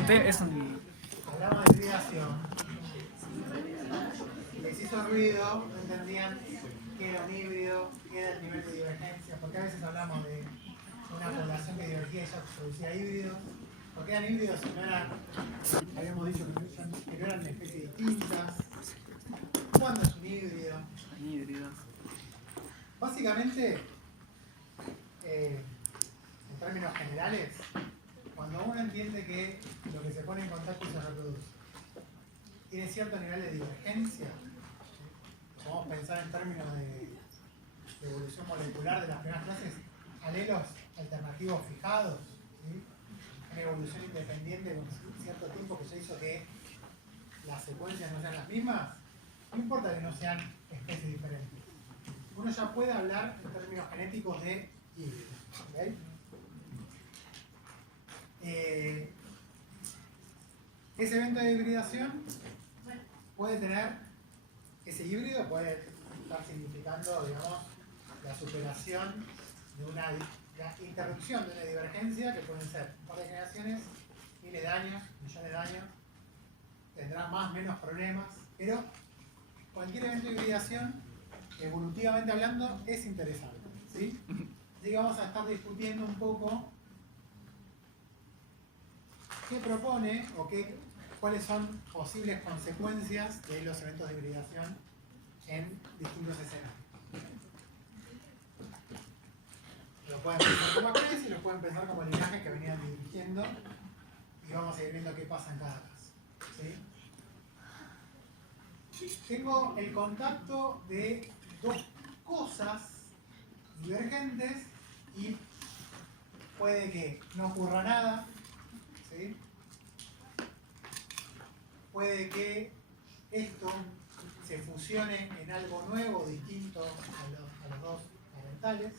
Hablamos de hibridación. Les hizo ruido, no entendían qué era un híbrido, qué era el nivel de divergencia, porque a veces hablamos de una población que divergía y ya producía híbridos. Porque eran híbridos y no eran, habíamos dicho que no eran especies distintas. ¿Cuándo es un híbrido? Básicamente, en términos generales, cuando uno entiende que lo que se pone en contacto se reproduce, tiene cierto nivel de divergencia, podemos pensar en términos de evolución molecular de las primeras clases, alelos alternativos fijados, ¿sí? Una evolución independiente con cierto tiempo que se hizo que las secuencias no sean las mismas, no importa que no sean especies diferentes. Uno ya puede hablar en términos genéticos de híbridos. ¿Okay? Ese evento de hibridación puede tener, ese híbrido puede estar significando, digamos, la superación de la interrupción de una divergencia que pueden ser un par de generaciones, miles de años, millones de años, tendrá más o menos problemas, pero cualquier evento de hibridación, evolutivamente hablando, es interesante, ¿sí? Así que vamos a estar discutiendo un poco qué propone o cuáles son posibles consecuencias de los eventos de hibridación en distintos escenarios. Lo pueden pensar como especies y lo pueden pensar como linajes que venían dirigiendo y vamos a ir viendo qué pasa en cada caso. ¿Sí? Tengo el contacto de dos cosas divergentes y puede que no ocurra nada, ¿sí? Puede que esto se fusione en algo nuevo, distinto a los dos parentales.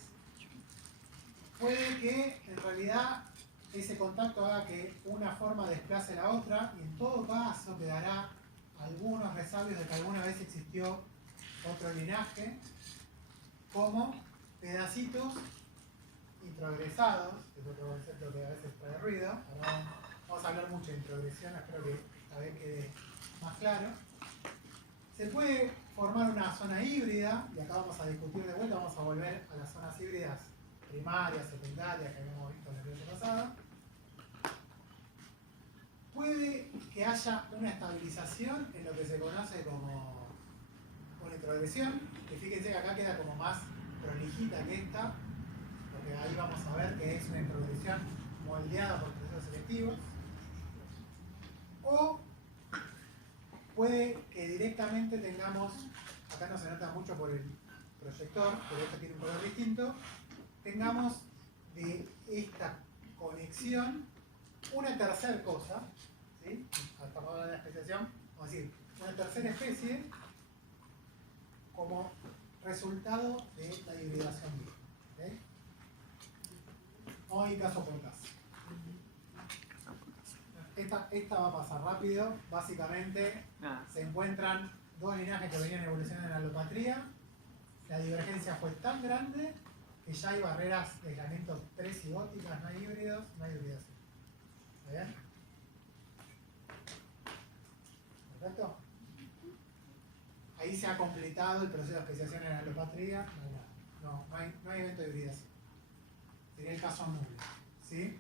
Puede que en realidad ese contacto haga que una forma desplace la otra y en todo caso quedará algunos resabios de que alguna vez existió otro linaje, como pedacitos introgresados, que es otro concepto que a veces trae ruido. Ahora vamos a hablar mucho de introgresión, espero que esta vez quede más claro. Se puede formar una zona híbrida, y acá vamos a discutir de vuelta, vamos a volver a las zonas híbridas primarias, secundarias que habíamos visto en la clase pasada. Puede que haya una estabilización en lo que se conoce como una introgresión, que fíjense que acá queda como más prolijita que esta, porque ahí vamos a ver que es una introgresión moldeada por procesos selectivos. O puede que directamente tengamos, acá no se nota mucho por el proyector, pero este tiene un color distinto, tengamos de esta conexión una tercera cosa, ¿sí? Estamos hablando de la especiación, vamos a decir, una tercera especie como resultado de la hibridación viva. ¿Okay? Vamos a ir caso por caso. Esta va a pasar rápido. Básicamente se encuentran dos linajes que venían evolucionando en la alopatría. La divergencia fue tan grande que ya hay barreras de aislamiento presigóticas, no hay híbridos, no hay hibridación. ¿Está bien? ¿Perfecto? Ahí se ha completado el proceso de especiación en la alopatría. No hay evento de hibridación. Sería el caso nulo. ¿Sí?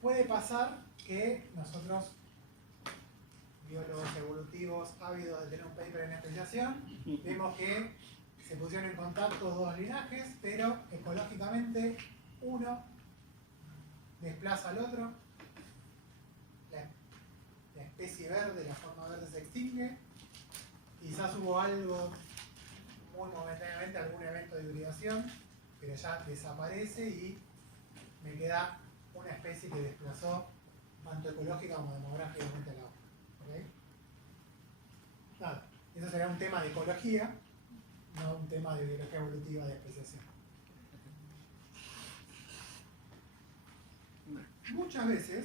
Puede pasar que nosotros, biólogos evolutivos ávidos de tener un paper en especiación, vemos que se pusieron en contacto dos linajes, pero ecológicamente uno desplaza al otro, la especie verde, la forma verde se extingue, quizás hubo algo muy momentáneamente, algún evento de hibridación, pero ya desaparece y me queda una especie que desplazó tanto ecológica como demográficamente a la otra. ¿Okay? Nada, eso sería un tema de ecología, no un tema de biología evolutiva de especiación. Muchas veces,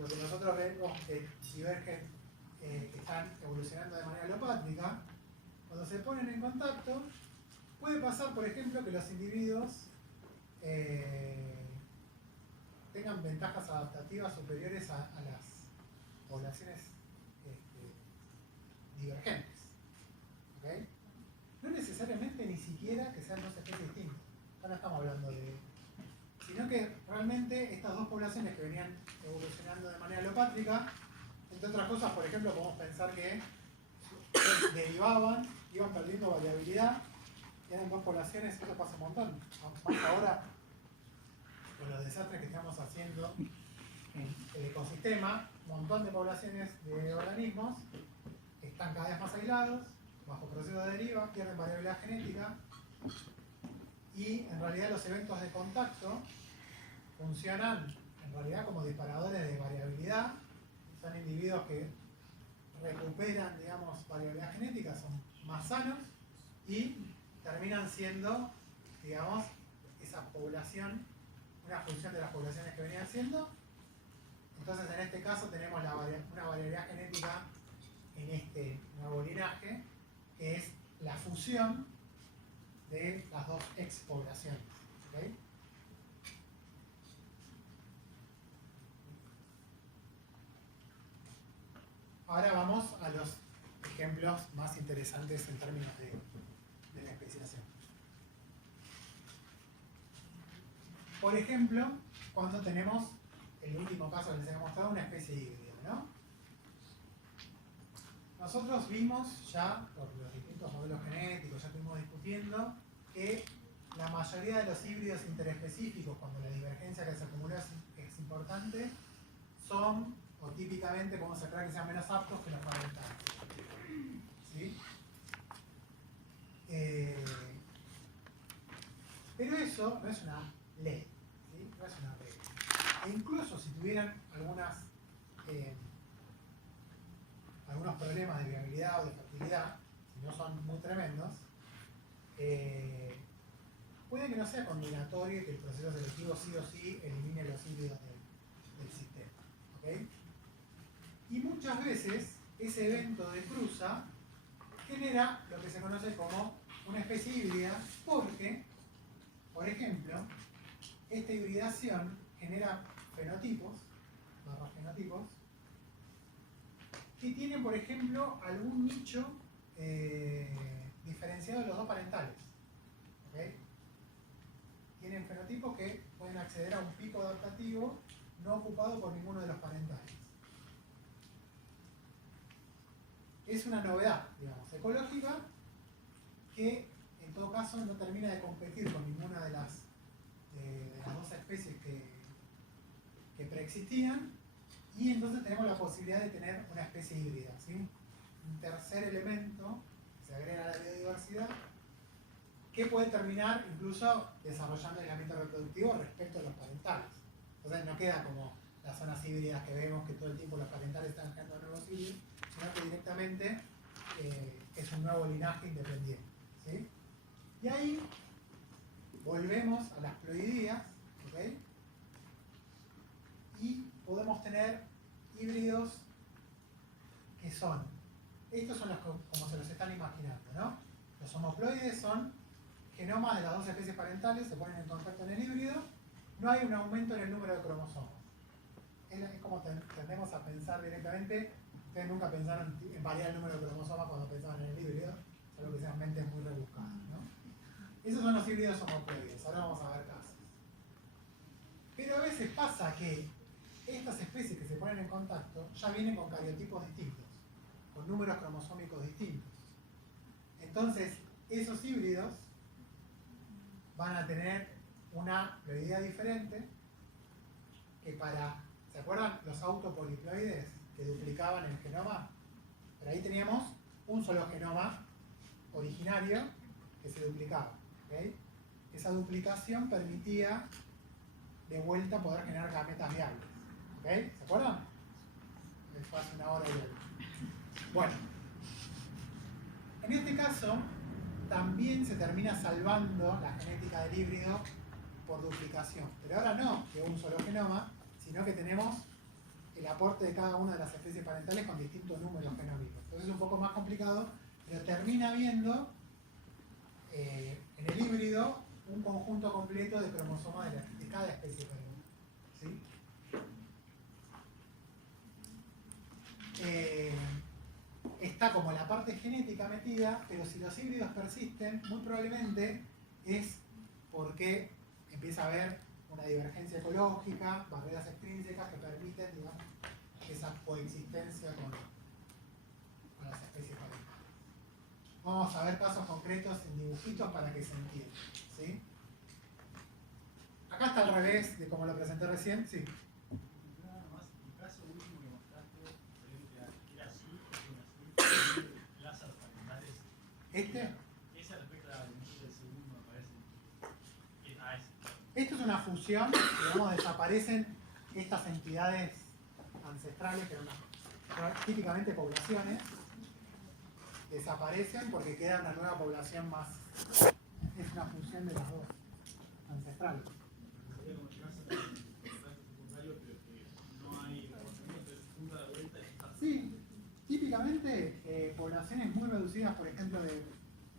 lo que nosotros vemos que divergen, que están evolucionando de manera alopátrica, cuando se ponen en contacto, puede pasar, por ejemplo, que los individuos tengan ventajas adaptativas superiores a las poblaciones divergentes. ¿Okay? No necesariamente ni siquiera que sean dos especies distintas. Ahora estamos hablando de... Sino que realmente estas dos poblaciones que venían evolucionando de manera alopátrica, entre otras cosas, por ejemplo, podemos pensar que derivaban, iban perdiendo variabilidad, y eran dos poblaciones, eso pasa un montón. Más ahora, con los desastres que estamos haciendo en el ecosistema, un montón de poblaciones de organismos están cada vez más aislados, bajo proceso de deriva, pierden variabilidad genética, y en realidad los eventos de contacto funcionan en realidad como disparadores de variabilidad. Son individuos que recuperan, digamos, variabilidad genética, son más sanos y terminan siendo, digamos, esa población, una función de las poblaciones que venían siendo. Entonces en este caso tenemos una variabilidad genética en este nuevo linaje, que es la fusión de las dos expoblaciones. ¿Okay? Ahora vamos a los ejemplos más interesantes en términos de la especiación. Por ejemplo, cuando tenemos el último caso que les he mostrado, una especie híbrida, ¿no? Nosotros vimos ya, por los distintos modelos genéticos, ya estuvimos discutiendo, que la mayoría de los híbridos interespecíficos, cuando la divergencia que se acumula es importante, son, o típicamente podemos esperar que sean menos aptos que los parentales. ¿Sí? Pero eso no es una ley, ¿sí? No es una regla. E incluso si tuvieran algunos problemas de viabilidad o de fertilidad, si no son muy tremendos, puede que no sea combinatorio y que el proceso selectivo sí o sí elimine los híbridos del sistema. ¿Okay? Y muchas veces ese evento de cruza genera lo que se conoce como una especie híbrida porque, por ejemplo, esta hibridación genera fenotipos, que tienen, por ejemplo, algún nicho diferenciado de los dos parentales. ¿Okay? Tienen fenotipos que pueden acceder a un pico adaptativo no ocupado por ninguno de los parentales. Es una novedad, digamos, ecológica que en todo caso no termina de competir con ninguna de las dos especies que preexistían, y entonces tenemos la posibilidad de tener una especie híbrida, ¿sí? Un tercer elemento que se agrega a la biodiversidad que puede terminar incluso desarrollando el ámbito reproductivo respecto a los parentales. Entonces no queda como las zonas híbridas que vemos que todo el tiempo los parentales están generando nuevos híbridos, sino que directamente es un nuevo linaje independiente. ¿Sí? Y ahí volvemos a las ploidías, ¿okay? Y podemos tener híbridos que son, estos son los como se los están imaginando, ¿no? Los homoploides son genomas de las dos especies parentales, se ponen en contacto en el híbrido, no hay un aumento en el número de cromosomas. Es como tendemos a pensar directamente. Ustedes nunca pensaron en variar el número de cromosomas cuando pensaban en el híbrido, solo que sean mentes muy rebuscadas, ¿no? Esos son los híbridos homoploides, ahora vamos a ver casos. Pero a veces pasa que estas especies que se ponen en contacto ya vienen con cariotipos distintos, con números cromosómicos distintos. Entonces, esos híbridos van a tener una ploidía diferente que para... ¿Se acuerdan los autopoliploides que duplicaban el genoma? Pero ahí teníamos un solo genoma originario que se duplicaba. ¿Okay? Esa duplicación permitía de vuelta poder generar gametas viables. ¿Okay? ¿Se acuerdan? Fue hace una hora y algo. Bueno, en este caso también se termina salvando la genética del híbrido por duplicación. Pero ahora no de un solo genoma, sino que tenemos el aporte de cada una de las especies parentales con distintos números genómicos. Entonces es un poco más complicado, pero termina habiendo en el híbrido un conjunto completo de cromosomas de cada especie parental. ¿Sí? genética metida, pero si los híbridos persisten, muy probablemente es porque empieza a haber una divergencia ecológica, barreras extrínsecas que permiten, digamos, esa coexistencia con las especies parentales. Vamos a ver casos concretos en dibujitos para que se entienda, ¿sí? Acá está al revés de como lo presenté recién, sí. Nada más, el caso último que mostraste, era azul, plazas parentales. ¿Este? Ese respecto al inicio del segundo, me parece. Esto es una fusión, digamos, desaparecen estas entidades ancestrales que eran típicamente poblaciones, desaparecen porque queda una nueva población más. Es una fusión de las dos ancestrales. Sería como llegar a secundario, pero que no hay conocimiento de punta de vuelta y está. Sí, típicamente poblaciones muy reducidas, por ejemplo, de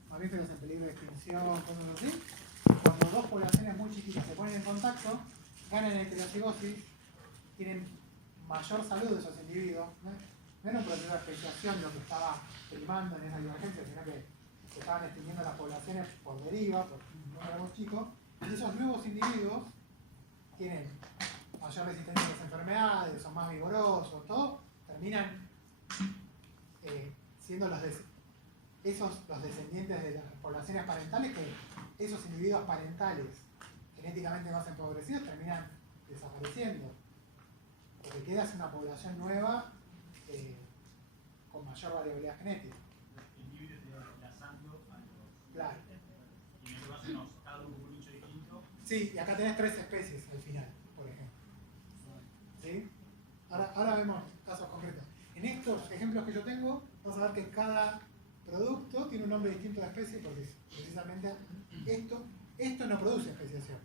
mamíferos en peligro de extinción, cosas así. Cuando dos poblaciones muy chiquitas se ponen en contacto, ganan heterocigosis, tienen mayor salud de esos individuos. No era un proceso de especiación lo que estaba primando en esa divergencia, sino que se estaban extinguiendo las poblaciones por deriva, por un número muy chico. Y esos nuevos individuos tienen mayor resistencia a las enfermedades, son más vigorosos, todo, terminan siendo los descendientes de las poblaciones parentales, que esos individuos parentales genéticamente más empobrecidos terminan desapareciendo. Lo que queda es una población nueva con mayor variabilidad genética. El híbrido está reemplazando a los. Claro. Y en este caso no, cada grupo con un nicho distinto. Sí, y acá tenés 3 especies al final, por ejemplo. ¿Sí? Ahora vemos casos concretos. En estos ejemplos que yo tengo, vas a ver que cada producto tiene un nombre distinto de especie porque precisamente esto no produce especiación.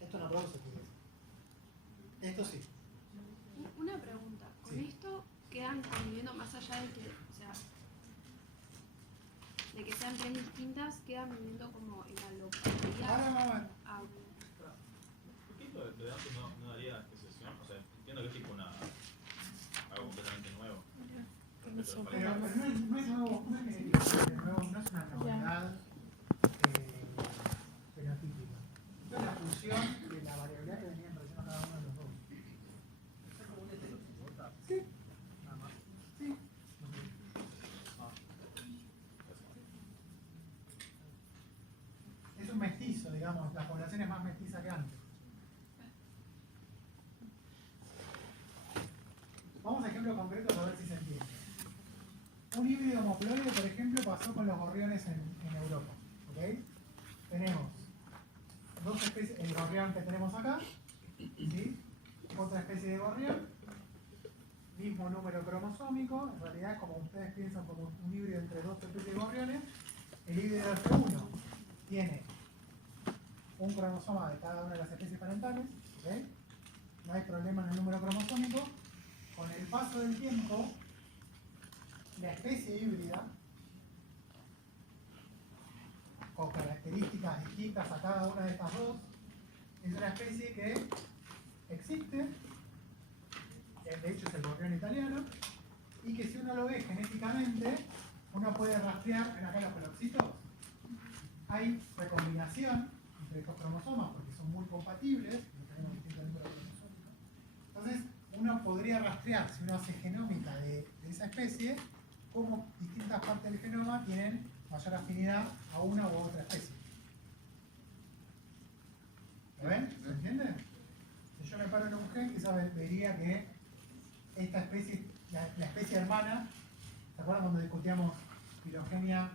Esto no produce especiación. Esto sí. Una pregunta, ¿con Sí. esto quedan conviviendo más allá de que, o sea, de que sean tres distintas, quedan viviendo como en la localidad? Ahora vamos a ver. ¿Por qué lo de antes no daría especiación? O sea, entiendo que es tipo algo completamente nuevo. Respecto a los Pero parentales. no es nuevo, no es una novedad fenotípica. Esto es la función de la variabilidad que venían recién cada uno de los dos. ¿Es como un heterocigota? Sí, Nada más. sí. Es un mestizo, digamos, la población es más mestiza que antes. Vamos a ejemplos concretos a ver si se entiende. Un híbrido homoploide, por ejemplo, pasó con los gorriones en Europa. ¿Ok? Tenemos dos especies, el gorrión que tenemos acá, ¿sí? Otra especie de gorrión, mismo número cromosómico, en realidad como ustedes piensan como un híbrido entre dos especies de gorriones, el híbrido F1 tiene un cromosoma de cada una de las especies parentales, ¿ok? No hay problema en el número cromosómico. Con el paso del tiempo, la especie híbrida, con características distintas a cada una de estas dos, es una especie que existe, de hecho es el gorrión italiano, y que si uno lo ve genéticamente, uno puede rastrear, ven acá los colorcitos, hay recombinación entre estos cromosomas porque son muy compatibles, tenemos distintos números cromosómicos. Entonces, uno podría rastrear, si uno hace genómica de esa especie, cómo distintas partes del genoma tienen mayor afinidad a una u otra especie. ¿Lo ven? ¿Se entiende? Si yo me paro en un gen, quizás vería que esta especie, la especie hermana, ¿se acuerdan cuando discutíamos filogenia,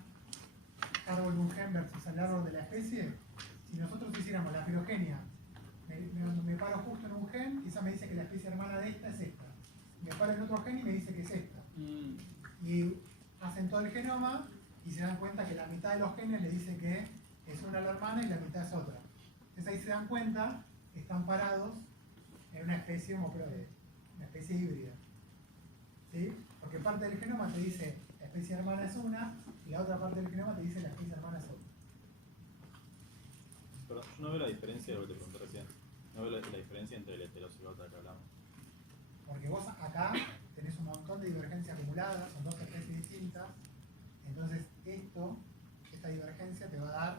árbol de un gen versus el árbol de la especie? Si nosotros hiciéramos la filogenia, me paro justo en un gen, quizás me dice que la especie hermana de esta es esta. Me paro en otro gen y me dice que es esta. Y hacen todo el genoma y se dan cuenta que la mitad de los genes le dice que es una la hermana y la mitad es otra. Entonces ahí se dan cuenta que están parados en una especie homoploide, una especie híbrida. ¿Sí? Porque parte del genoma te dice la especie hermana es una y la otra parte del genoma te dice la especie hermana es otra. Pero yo no veo la diferencia de lo que te pregunté recién. No veo la diferencia entre el heterocigota que hablamos. Porque vos acá tenés un montón de divergencia acumulada, son dos especies distintas, entonces esta divergencia te va a dar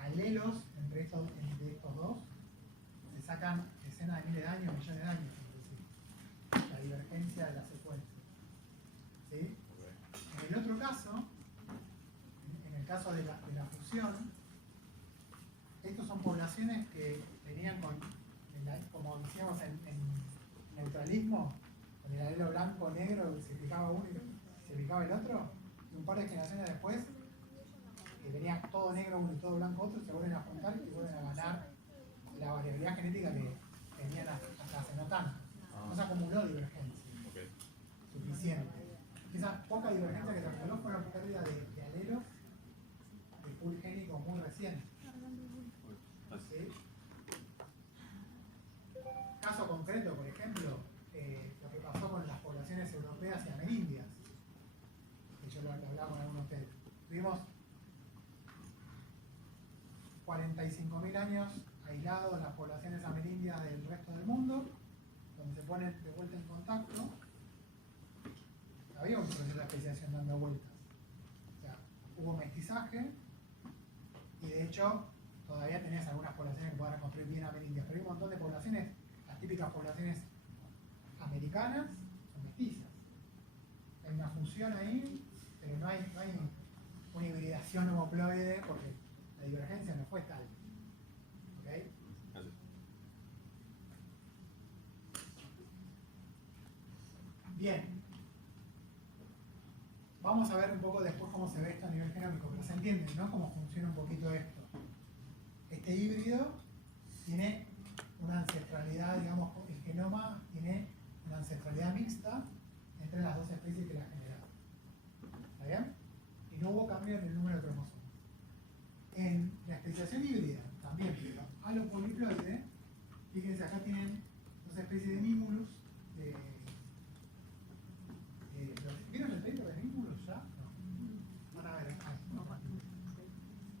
alelos entre estos dos, se sacan decenas de miles de años, millones de años, la divergencia de la secuencia. ¿Sí? En el otro caso, en el caso de la fusión, estos son poblaciones que venían como decíamos en neutralismo, con el alelo blanco, negro, se fijaba uno y se fijaba el otro, y un par de generaciones después, venía todo negro uno y todo blanco otro, se vuelven a juntar y vuelven a ganar la variabilidad genética que tenían hasta hace no tanto. No se acumuló divergencia suficiente. Esa poca divergencia que se acumuló fueron pérdidas de alelos de pool génico muy recientes. ¿Sí? Caso concreto, por ejemplo, lo que pasó con las poblaciones europeas y amerindias, que yo lo hablaba con algunos de ustedes. Tuvimos 45.000 años aislados las poblaciones amerindias del resto del mundo, donde se ponen de vuelta en contacto. Había un proceso de especiación dando vueltas. O sea, hubo mestizaje y de hecho todavía tenés algunas poblaciones que pueden reconstruir bien amerindias, pero hay un montón de poblaciones, las típicas poblaciones americanas, son mestizas. Hay una fusión ahí, pero no hay una hibridación homoploide porque la divergencia no fue tal. ¿Okay? Bien. Vamos a ver un poco después cómo se ve esto a nivel genómico, pero se entiende, ¿no? Cómo funciona un poquito esto. Este híbrido tiene una ancestralidad, digamos, el genoma tiene una ancestralidad mixta entre las dos especies que la generaron. ¿Está bien? Y no hubo cambio en el número de cromosomas. En la especiación híbrida, también, pero alopoliploide, fíjense, acá tienen dos especies de Mimulus. ¿Vieron el paper de Mimulus ya? No. Van a ver.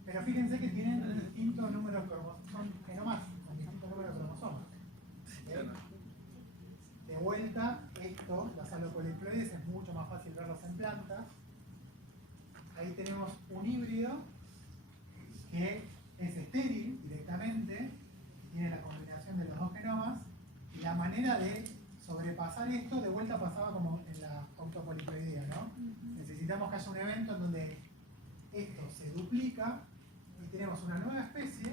Pero fíjense que tienen distintos números de cromosomas, son genomas con distintos números de cromosomas. De vuelta, las alopoliploides, es mucho más fácil verlos en plantas. Ahí tenemos un híbrido que es estéril directamente, tiene la combinación de los dos genomas, y la manera de sobrepasar esto de vuelta pasaba como en la autopoliploidía, ¿no? Necesitamos que haya un evento en donde esto se duplica y tenemos una nueva especie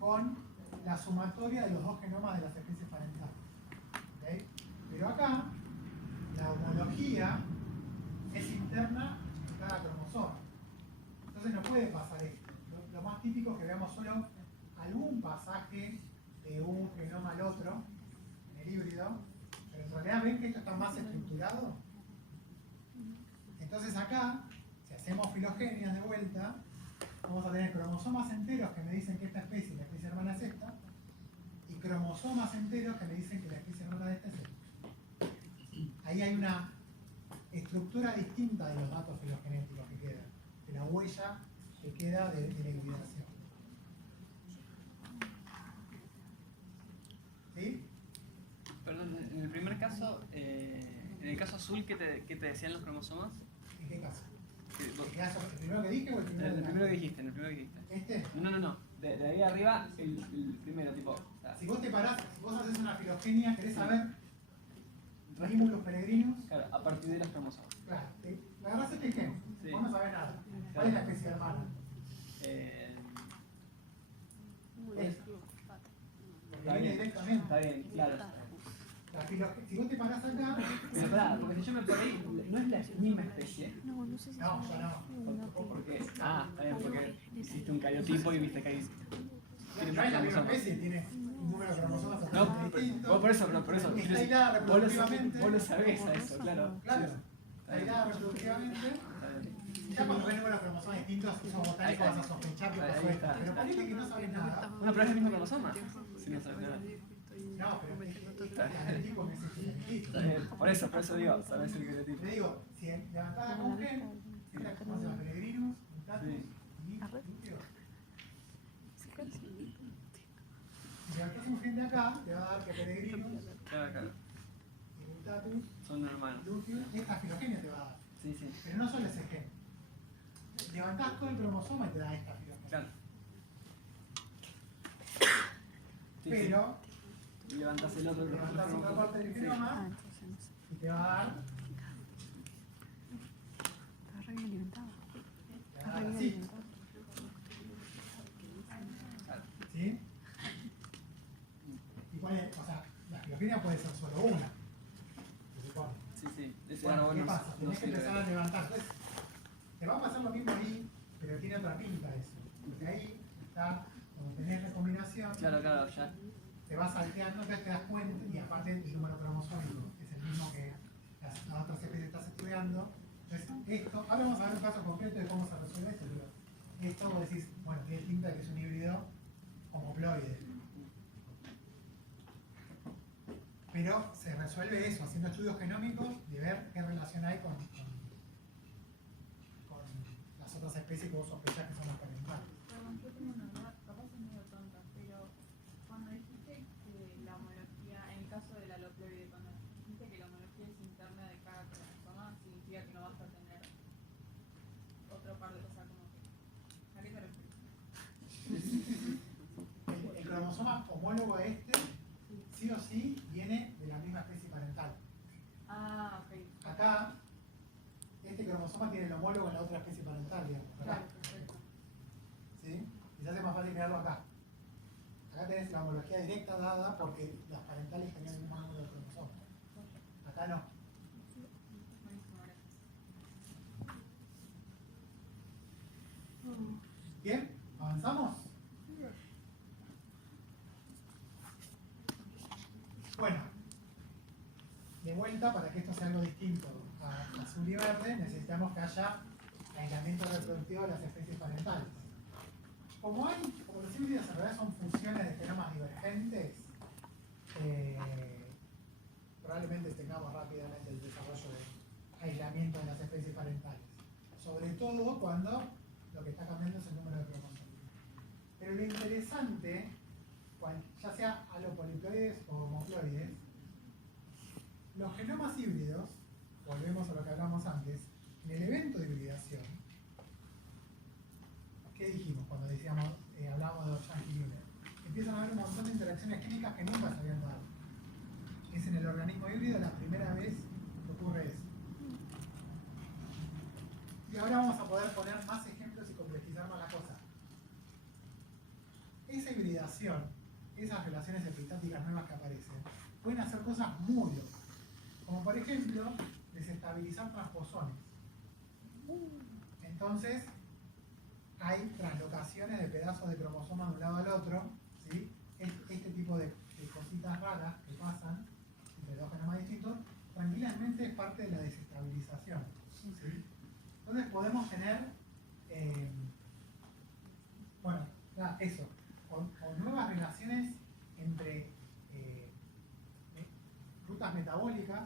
con la sumatoria de los dos genomas de las especies parentales. ¿Okay? Pero acá la homología es interna en cada cromosoma. Entonces no puede pasar esto. Lo más típico es que veamos solo algún pasaje de un genoma al otro en el híbrido, pero en realidad ven que esto está más estructurado. Entonces acá, si hacemos filogenias de vuelta, vamos a tener cromosomas enteros que me dicen que esta especie, la especie hermana es esta, y cromosomas enteros que me dicen que la especie hermana de esta es esta. Ahí hay una estructura distinta de los datos filogenéticos que quedan, de la huella que queda de la hibridación. ¿Sí? Perdón, en el primer caso, en el caso azul, ¿qué te decían los cromosomas? ¿En qué caso? ¿El ¿El primero que dije o el primero el que primero que dijiste, en el primero que dijiste. ¿Este? No. De ahí arriba, el primero, tipo. O sea, Si vos te parás, si vos haces una filogenia, querés saber Rímulus peregrinus. claro, a partir de los cromosomas. Claro, te agarrás este ejemplo, Sí. vos no sabés nada. ¿Cuál es la especie hermana? Esta. Porque Está viene bien, directamente. está bien, claro. Si vos te parás acá, Pero pará, porque si yo me por ahí, no es la misma especie. No, no sé si no, ya no. Porque, está bien, porque hiciste un cariotipo y viste que ahí tiene No más es la misma cromosomas. especie, tiene un número de cromosomas No, totalmente distinto. por eso. Está aislada Vos reproductivamente. lo sabés a eso, claro. Claro, está aislada reproductivamente. Está bien. Ya cuando ves números de cromosomas distintos, sos botánico, vas a sospechar que Ahí pasó esto. está. Pero ponele que no sabes nada. Bueno, pero es el mismo cromosoma. Si no sabes nada. No, pero el tipo no es el genetipo. Está bien, por eso digo, sabes el cariotipo. Te digo, si levantada con gen, esta es como se llama peregrinus, mutatus, Sí. y núcleo. Si levantás surgen de acá, te va a dar que Peregrinus Claro, claro. y Mutatus, Son hermanos. Lucius, esta filogenia te va a dar. Sí, sí. Pero no solo ese gen. Levantás todo el cromosoma y te da esta filogenia. Claro. Sí, Pero sí. Levantas el otro. levantás otra parte del Sí. genoma y te va a dar, Está re bien alimentado. te va Está a re dar bien así. alimentado. ¿Sí? ¿Y cuál es? O sea, la filogenia puede ser solo una. Se supone. Sí, sí. Ese Bueno, árbol ¿qué no- pasa? no Tenés que sirve. empezar a levantar. Entonces, te va a pasar lo mismo ahí, pero tiene otra pinta eso. Porque ahí está, cuando tenés recombinación, Claro, claro, ya. te vas salteando, entonces te das cuenta, y aparte el número cromosómico es el mismo que las otras especies que estás estudiando. Entonces, esto, ahora vamos a ver un caso concreto de cómo se resuelve esto, pero esto vos decís, bueno, tiene pinta de que es un híbrido homoploide. Pero se resuelve eso, haciendo estudios genómicos de ver qué relación hay con las otras especies que vos sospechás que son las parentales. Perdón, yo tengo una duda, capaz es medio tonta, pero cuando dijiste que la homología, en el caso del aloploide, cuando dijiste que la homología es interna de cada cromosoma, significa que no vas a tener otro par de cosas como que. ¿A qué te refieres? El cromosoma homólogo a este, sí o sí, viene de la misma especie parental. Ah, ok. Acá, este cromosoma tiene el homólogo en la otra especie parental, digamos. Acá. Claro, perfecto. ¿Sí? Y se hace más fácil mirarlo acá. Acá tenés la homología directa dada porque las parentales tenían el mismo número de cromosomas. Acá no. Buenísimo, gracias. Bien, ¿avanzamos? Bueno, de vuelta, para que esto sea algo distinto a azul y verde, necesitamos que haya aislamiento reproductivo de las especies parentales. Como los híbridos en realidad son funciones de genomas divergentes, probablemente tengamos rápidamente el desarrollo de aislamiento de las especies parentales. Sobre todo cuando lo que está cambiando es el número de cromosomas. Pero lo interesante, ya sea alopoliploides o homoploides, los genomas híbridos, volvemos a lo que hablamos antes, en el evento de hibridación, ¿qué dijimos cuando decíamos, hablábamos de los Yankee Unit? Empiezan a haber un montón de interacciones químicas que nunca se habían dado. Es en el organismo híbrido la primera vez que ocurre eso. Y ahora vamos a poder poner más ejemplos y complejizar más la cosa. Esa hibridación, esas relaciones epitáticas nuevas que aparecen, pueden hacer cosas muy locas. Como por ejemplo, desestabilizar transposones. Entonces, hay translocaciones de pedazos de cromosomas de un lado al otro, ¿sí? Este tipo de cositas raras que pasan entre dos genomas distintos, tranquilamente es parte de la desestabilización. ¿Sí? Entonces podemos tener, bueno, eso, o nuevas relaciones entre rutas metabólicas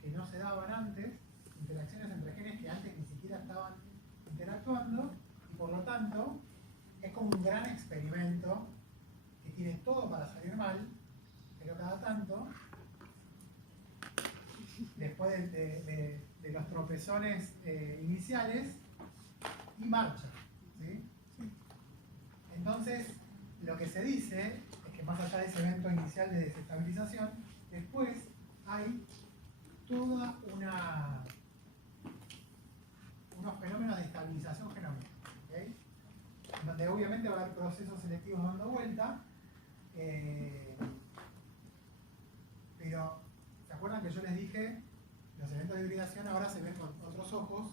que no se daban antes, interacciones entre genes que antes ni siquiera estaban interactuando, y por lo tanto es como un gran experimento que tiene todo para salir mal, pero cada tanto, después de los tropezones iniciales, y marcha. ¿Sí? Entonces, lo que se dice es que más allá de ese evento inicial de desestabilización, después hay toda unos fenómenos de estabilización genómica, ¿okay? Donde obviamente va a haber procesos selectivos dando vuelta, pero ¿se acuerdan que yo les dije los eventos de hibridación ahora se ven con otros ojos?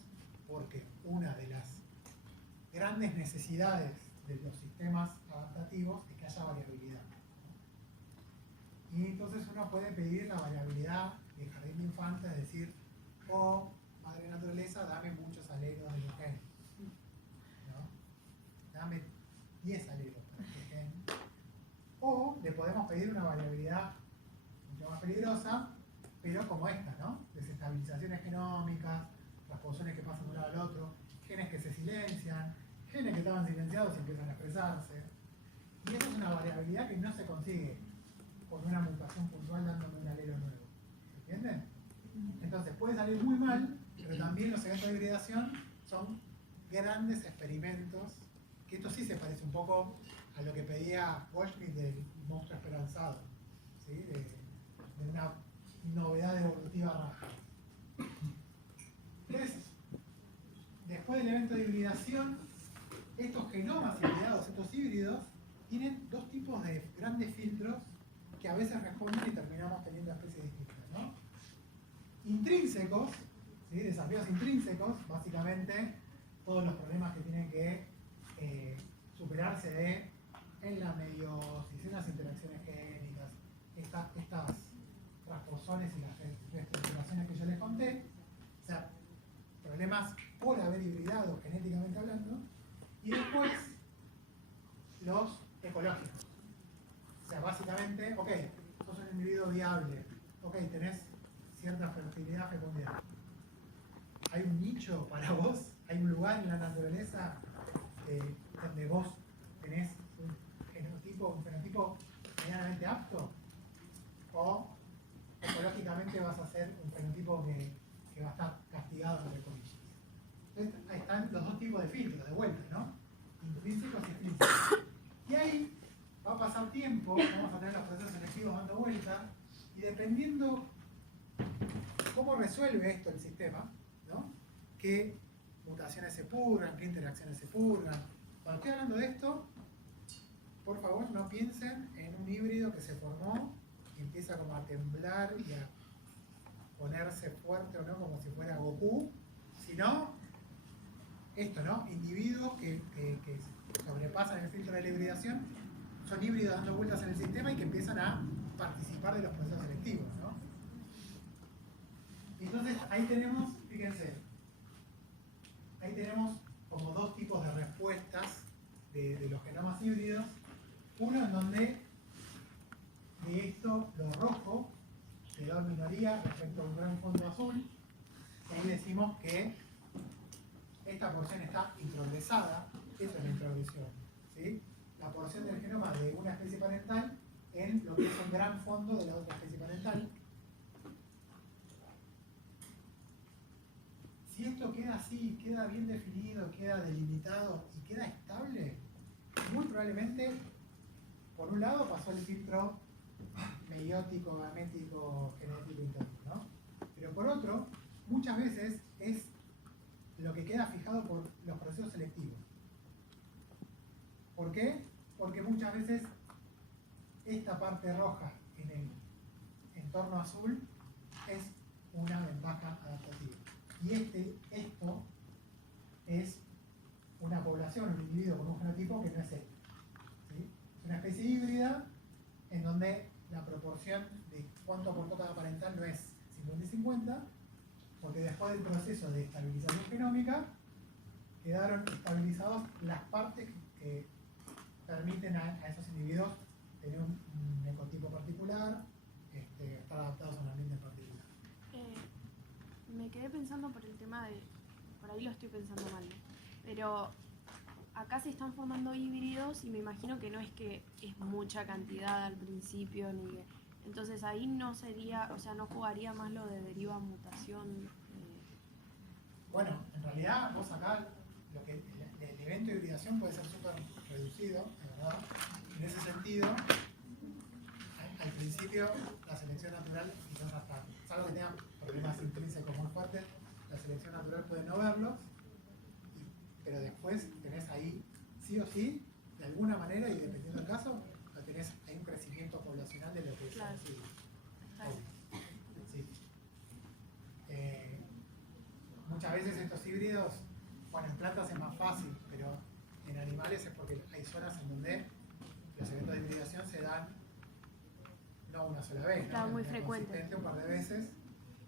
Porque una de las grandes necesidades de los sistemas adaptativos es que haya variabilidad. Y entonces uno puede pedir la variabilidad del jardín de infantes, es decir, madre naturaleza, dame muchos alelos de los genes. ¿No? Dame 10 alelos para este gen. O le podemos pedir una variabilidad mucho más peligrosa, pero como esta, ¿no? Desestabilizaciones genómicas, transposones que pasan de un lado al otro, genes que se silencian, genes que estaban silenciados y empiezan a expresarse. Y esa es una variabilidad que no se consigue con una mutación puntual dándome un alelo nuevo. ¿Entienden? Entonces puede salir muy mal, pero también los eventos de hibridación son grandes experimentos, que esto sí se parece un poco a lo que pedía Goldschmidt del monstruo esperanzado, ¿sí? de una novedad evolutiva rápida. Entonces, después del evento de hibridación, estos genomas hibridados, estos híbridos, tienen dos tipos de grandes filtros que a veces responden y terminamos teniendo especies distintas, ¿no? Intrínsecos, ¿sí? Desafíos intrínsecos, básicamente todos los problemas que tienen que superarse en la meiosis, en las interacciones génicas, estas transposones y las reestructuraciones que yo les conté, o sea, problemas por haber hibridado genéticamente hablando, y después los ecológicos. O sea, básicamente, ok, sos un individuo viable, ok, tenés cierta fertilidad, fecundidad. ¿Hay un nicho para vos? ¿Hay un lugar en la naturaleza donde vos tenés un fenotipo medianamente apto? ¿O ecológicamente vas a ser un fenotipo que va a estar castigado, entre comillas? Entonces, ahí están los dos tipos de filtros, de vuelta, ¿no? Intrínsecos y extrínsecos. Y ahí va a pasar tiempo, vamos a tener los procesos selectivos dando vuelta, y dependiendo cómo resuelve esto el sistema, ¿no? Qué mutaciones se purgan, qué interacciones se purgan. Cuando estoy hablando de esto, por favor no piensen en un híbrido que se formó y empieza como a temblar y a ponerse fuerte o no, como si fuera Goku, sino esto, ¿no? Individuos que sobrepasan el filtro de la hibridación, son híbridos dando vueltas en el sistema y que empiezan a participar de los procesos selectivos, ¿no? Entonces ahí tenemos, fíjense, ahí tenemos como dos tipos de respuestas de los genomas híbridos. Uno en donde de esto, lo rojo, le da minoría respecto a un gran fondo azul, y ahí decimos que esta porción está introgresada, eso es la introgresión, ¿sí? La porción del genoma de una especie parental en lo que es un gran fondo de la otra especie parental. Si esto queda así, queda bien definido, queda delimitado y queda estable, muy probablemente, por un lado, pasó el filtro meiótico, gamético, genético interno, ¿no? Pero por otro, muchas veces es lo que queda fijado por los procesos selectivos. ¿Por qué? Porque muchas veces esta parte roja en el entorno azul es una ventaja adaptativa. Y esto es una población, un individuo con un genotipo que no es este, ¿sí? Es una especie híbrida en donde la proporción de cuánto aportó cada parental no es 50 y 50, porque después del proceso de estabilización genómica quedaron estabilizados las partes que permiten a esos individuos tener un ecotipo particular, estar adaptados a un ambiente particular. Me quedé pensando por el tema de, por ahí lo estoy pensando mal, ¿no? Pero acá se están formando híbridos y me imagino que no es que es mucha cantidad al principio, ni que, entonces ahí no sería, o sea, no jugaría más lo de deriva mutación. Bueno, en realidad vos acá, el evento de hibridación puede ser súper reducido, de verdad. En ese sentido, al principio la selección natural, quizás hasta, salvo que tengan problemas intrínsecos muy fuertes, la selección natural puede no verlos, pero después tenés ahí, sí o sí, de alguna manera, y dependiendo del caso, tenés ahí un crecimiento poblacional de lo que es Claro. posible. Está bien. Sí. Muchas veces estos híbridos, bueno, en plantas es más fácil, pero en animales es porque hay zonas en donde los eventos de hibridación se dan no una sola vez, Está ¿no? muy De manera frecuente. consistente un par de veces,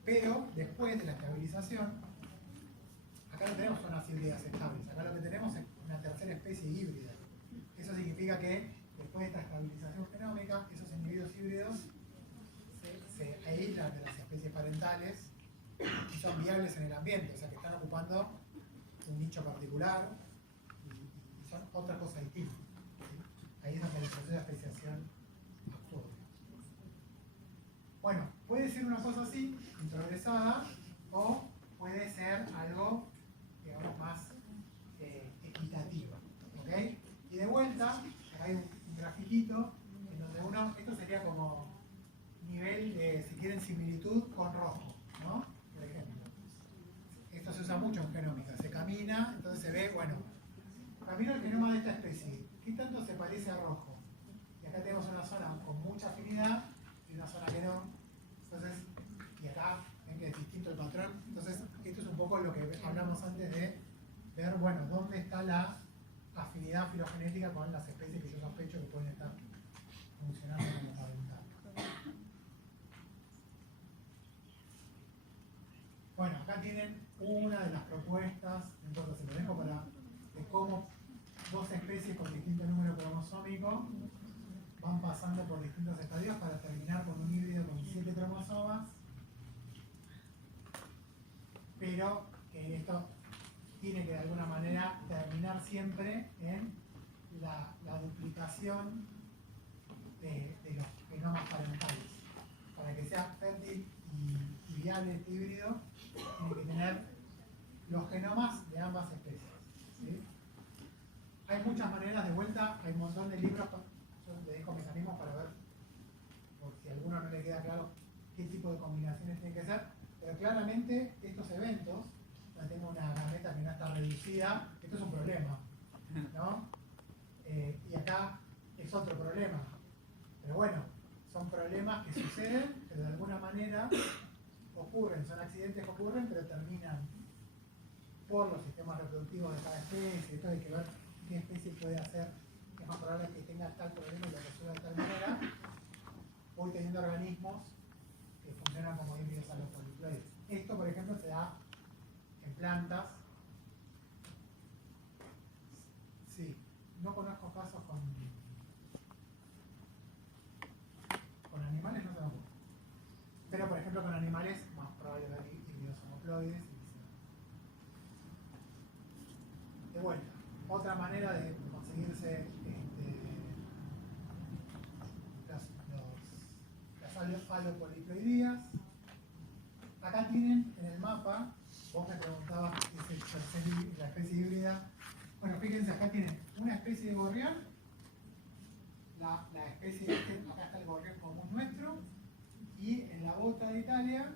pero después de la estabilización, acá no tenemos zonas híbridas estables, acá lo que tenemos es una tercera especie híbrida. Eso significa que después de esta estabilización genómica, esos individuos híbridos se aíslan de las especies parentales y son viables en el ambiente, o sea que están ocupando un nicho particular y son otra cosa distinta, ¿sí? Ahí es donde el proceso de especiación actúa. Bueno, puede ser una cosa así, introgresada, o puede ser algo, digamos, más equitativo. ¿Ok? Y de vuelta, acá hay un grafiquito en donde esto sería como nivel de, si quieren, similitud con rojo, ¿no? Por ejemplo. Esto se usa mucho en genómica. Se camina, entonces se ve, bueno, camino el genoma de esta especie. ¿Qué tanto se parece a rojo? Y acá tenemos una zona con mucha afinidad y una zona que no. Entonces, y acá ven que es distinto el patrón. Entonces, esto es un poco lo que hablamos antes de ver, bueno, dónde está la afinidad filogenética con las especies que yo sospecho que pueden estar funcionando como parental. Bueno, acá tienen una de las propuestas, no importa si lo dejo para, de cómo dos especies con distinto número cromosómico van pasando por distintos estadios para terminar con un híbrido con 7 cromosomas, pero que esto tiene que de alguna manera terminar siempre en la duplicación de los genomas parentales. Para que sea fértil y viable este híbrido, tiene que tener los genomas de ambas especies. ¿Sí? Hay muchas maneras de vuelta, hay un montón de libros, yo le dejo mecanismos para ver, por si a alguno no le queda claro qué tipo de combinaciones tienen que ser, pero claramente estos eventos, ya tengo una gameta que no está reducida, esto es un problema, ¿no? Y acá es otro problema, pero bueno, son problemas que suceden, pero de alguna manera ocurren, son accidentes que ocurren, pero terminan por los sistemas reproductivos de cada especie. Entonces hay que ver qué especie puede hacer, que es más probable que tenga tal problema y lo resuelva de tal manera, hoy teniendo organismos que funcionan como híbridos alopoliploides. Esto, por ejemplo, se da en plantas. Sí, no conozco casos con animales, no se me ocurre. Pero, por ejemplo, con animales, más probable ver híbridos homoploides. De vuelta, otra manera de conseguirse las alopoliploidías. Acá tienen en el mapa, vos me preguntabas qué es la especie híbrida. Bueno, fíjense, acá tienen una especie de gorrión, la especie, acá está el gorrión común nuestro, y en la bota de Italia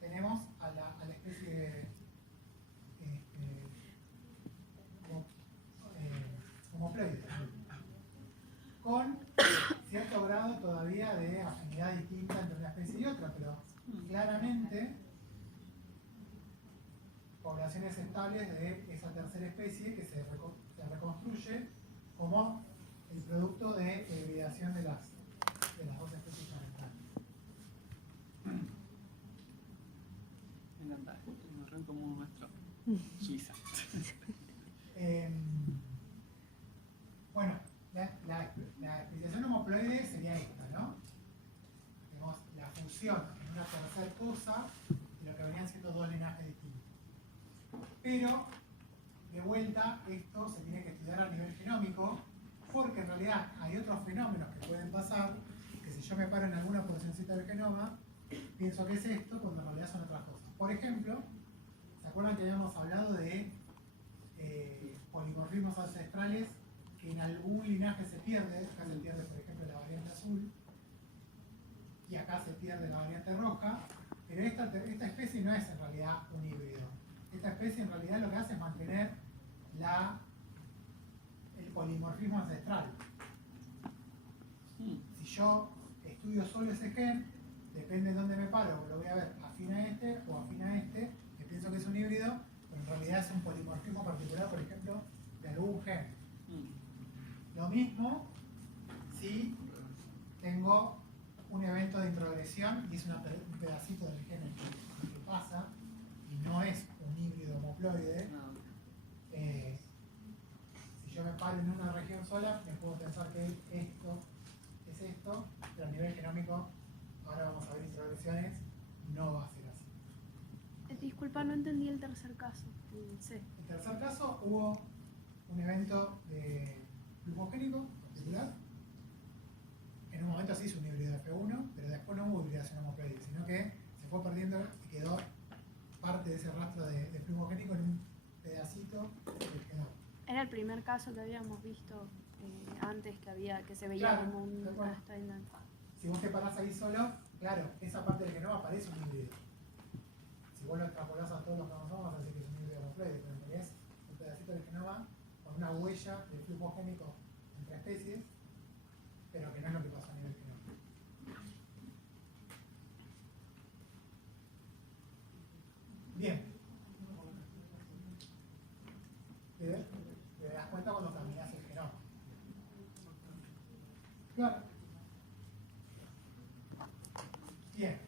tenemos a la especie homoploide, con cierto grado todavía de afinidad distinta entre una especie y otra, pero claramente poblaciones estables de esa tercera especie que se reconstruye como el producto de hibridación de las dos especies parentales. Me encanta, un ron como nuestro. Suiza. Bueno, la especiación homoploide sería esta, ¿no? Tenemos la fusión en una tercera cosa de lo que venían siendo dos linajes distintos. Pero, de vuelta, esto se tiene que estudiar a nivel genómico, porque en realidad hay otros fenómenos que pueden pasar, que si yo me paro en alguna porcioncita del genoma, pienso que es esto, cuando en realidad son otras cosas. Por ejemplo, ¿se acuerdan que habíamos hablado de polimorfismos ancestrales que en algún linaje se pierde? Acá se pierde, por ejemplo, la variante azul, y acá se pierde la variante roja, pero esta especie no es en realidad un híbrido. Esta especie en realidad lo que hace es mantener el polimorfismo ancestral. Si yo estudio solo ese gen, depende de dónde me paro, lo voy a ver afín a este o afín a este, que pienso que es un híbrido, pero en realidad es un polimorfismo particular, por ejemplo, de algún gen. Lo mismo si tengo un evento de introgresión y es un pedacito del gen que pasa y no es un híbrido homoploide. Si yo me paro en una región sola, me puedo pensar que esto es esto, pero a nivel genómico, ahora vamos a ver introgresiones, no va a ser así. Disculpa, no entendí el tercer caso. Sí. En el tercer caso hubo un evento de glufogénico particular. En un momento se hizo un híbrido de F1, pero después después no hubo hibridación homoploide, sino que se fue perdiendo y quedó parte de ese rastro de flujo génico en un pedacito del genoma. Era el primer caso que habíamos visto antes que se veía Claro, como un... tal cual. está bien. Si vos te parás ahí solo, claro, esa parte del genoma parece un híbrido. Si vos lo extrapolás a todos los cromosomas, vas a decir que es un híbrido homoploide, pero en realidad es un pedacito del genoma con una huella de flujo génico entre especies, pero que no es lo que pasa a nivel genómico. Bien. Te das cuenta cuando caminas el genoma. Claro. Bien.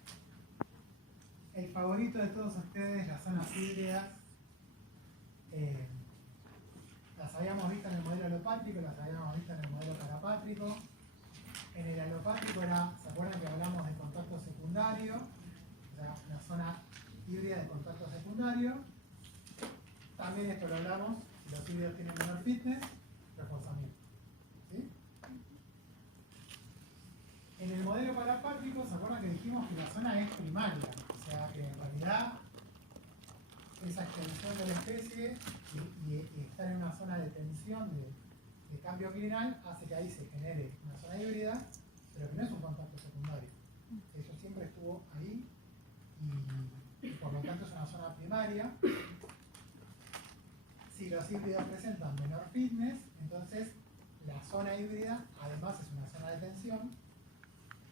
El favorito de todos ustedes, las zonas híbridas, las habíamos visto en el modelo alopátrico, las habíamos visto en el modelo parapátrico. En el alopátrico ¿se acuerdan que hablamos de contacto secundario? O sea, una zona híbrida de contacto secundario. También esto lo hablamos, si los híbridos tienen menor fitness, reforzamiento. ¿Sí? En el modelo parapátrico, ¿se acuerdan que dijimos que la zona es primaria? O sea, que en realidad esa extensión de la especie y estar en una zona de tensión de cambio clinal hace que ahí se genere una zona híbrida, pero que no es un contacto secundario. Eso siempre estuvo ahí y por lo tanto es una zona primaria. Si los híbridos presentan menor fitness, entonces la zona híbrida además es una zona de tensión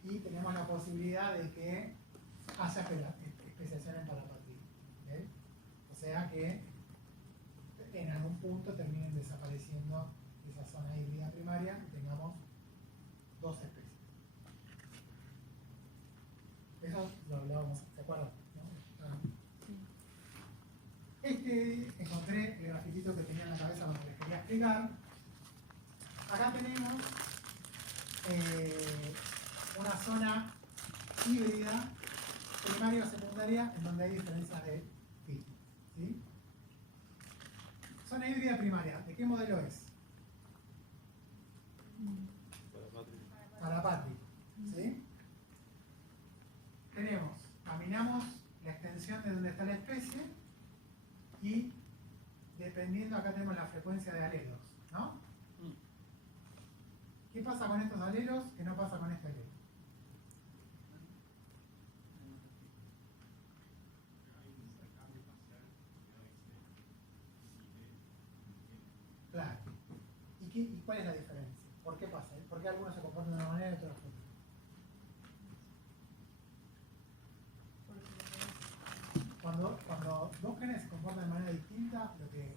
y tenemos la posibilidad de que haya especiación en parapatía. ¿Okay? O sea que en algún punto terminen desapareciendo esa zona híbrida primaria y tengamos dos especies. Eso lo hablábamos, ¿se acuerdan? ¿No? Encontré el grafitito que tenía en la cabeza cuando les quería explicar. Acá tenemos una zona híbrida, primaria o secundaria, en donde hay diferencias de fitness. ¿Sí? Zona híbrida primaria, ¿de qué modelo es? Parapátrico. ¿Sí? Caminamos la extensión de donde está la especie y dependiendo, acá tenemos la frecuencia de alelos, ¿no? ¿Qué pasa con estos alelos que no pasa con este alelo? Claro. ¿Y cuál es la diferencia? ¿Por qué pasa? ¿Por qué algunos se comportan de una manera y otros de otra? Cuando dos genes se comportan de manera distinta, lo que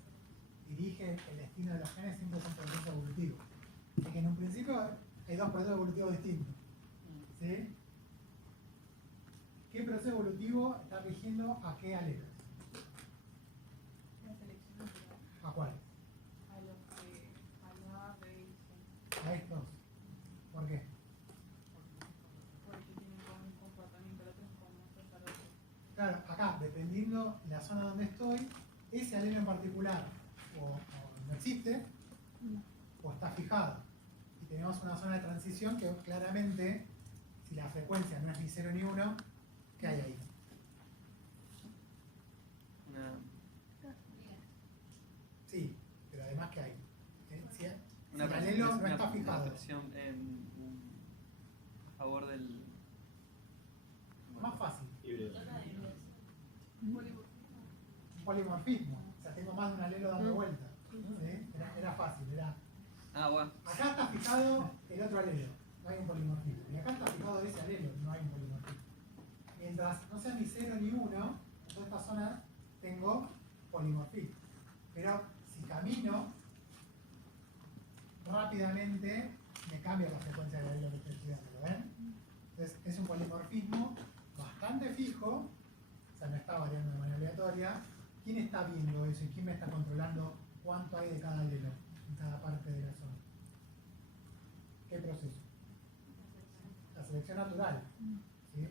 dirige el destino de los genes siempre es un proceso evolutivo. Es que en un principio hay dos procesos evolutivos distintos. ¿Sí? ¿Qué proceso evolutivo está rigiendo a qué alelos? La selección natural. ¿A cuáles? A los que a la B y C. A estos. ¿Por qué? Porque tienen como un comportamiento, el otro es como otro al otro. Claro, acá, dependiendo la zona donde estoy, ese alelo en particular o no existe o está fijado. Y tenemos una zona de transición que claramente, si la frecuencia no es ni 0 ni 1, ¿qué hay ahí? Sí, pero además ¿qué hay? Si el alelo no está fijado. Una presión a favor del... Más fácil. Híbrido. Un polimorfismo. O sea, tengo más de un alelo dando vuelta. ¿Sí? Era fácil, era... Bueno. Acá está fijado el otro alelo, no hay un polimorfismo. Y acá está fijado ese alelo, no hay un polimorfismo. Mientras no sea ni 0 ni 1, en toda esta zona tengo polimorfismo. Pero si camino rápidamente, me cambia la frecuencia del alelo que estoy estudiando, ¿lo ven? Entonces es un polimorfismo bastante fijo, o sea, no está variando de manera aleatoria. ¿Quién está viendo eso y quién me está controlando cuánto hay de cada alelo en cada parte de la zona? ¿Qué proceso? La selección natural. ¿Sí?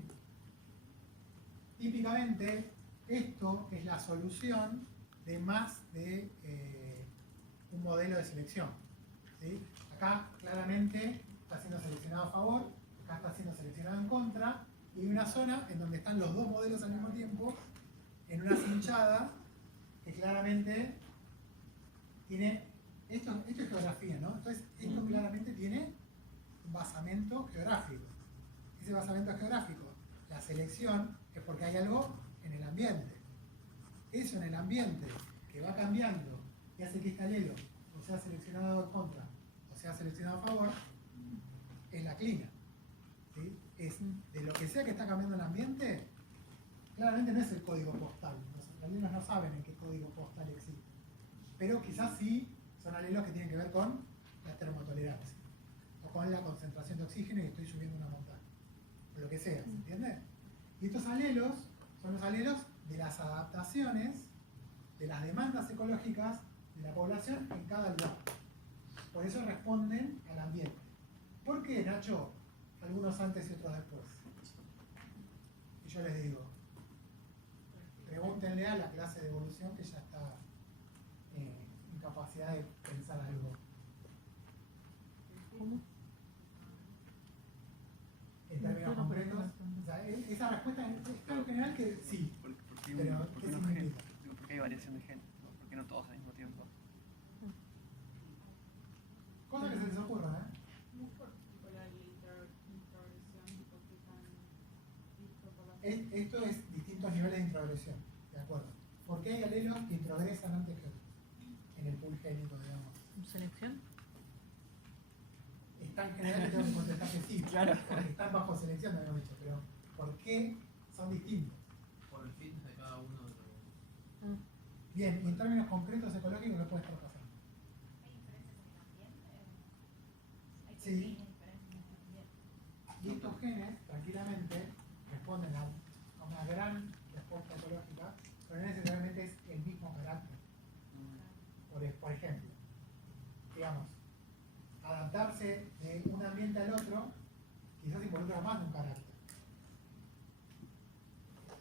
Típicamente, esto es la solución de más de un modelo de selección. ¿Sí? Acá claramente está siendo seleccionado a favor, acá está siendo seleccionado en contra, Y hay una zona en donde están los dos modelos al mismo tiempo, en una cinchada que claramente tiene, esto es geografía, ¿no? Entonces, esto claramente tiene un basamento geográfico. Ese basamento geográfico, la selección, es porque hay algo en el ambiente. Eso en el ambiente que va cambiando y hace que este alelo o sea seleccionado en contra o sea seleccionado a favor, es la clina. ¿Sí? Es de lo que sea que está cambiando el ambiente, claramente no es el código postal. Los alelos no saben en qué código postal existe. Pero quizás sí son alelos que tienen que ver con la termotolerancia o con la concentración de oxígeno y estoy subiendo una montaña. O lo que sea, ¿se entiende? Y estos alelos son los alelos de las adaptaciones, de las demandas ecológicas de la población en cada lugar. Por eso responden al ambiente. ¿Por qué, Nacho? Algunos antes y otros después. Y yo les digo, pregúntenle a la clase de evolución que ya está en capacidad de pensar algo. ¿Cómo? En términos concretos, o sea, esa respuesta es algo general que sí. Pero, ¿qué significa? Porque hay variación de genes, ¿no? Porque no todos al mismo tiempo. Cosas que se les ocurra, ¿eh? No es por tipo la introgresión, tipo que tan visto por la Esto es distintos niveles de introgresión, ¿de acuerdo? Porque hay alelos que introgresan antes que otros en el pool génico, digamos. ¿Selección? Es tan general que tengo que contestar que sí, Claro. porque están bajo selección, me habíamos dicho, pero ¿por qué son distintos? Por el fitness de cada uno de los... Bien, y en términos concretos ecológicos, ¿qué puede estar pasando? Sí. Y estos genes, tranquilamente, responden a una gran respuesta ecológica, pero no necesariamente es el mismo carácter. Por ejemplo, digamos, adaptarse de un ambiente al otro quizás involucra más de un carácter.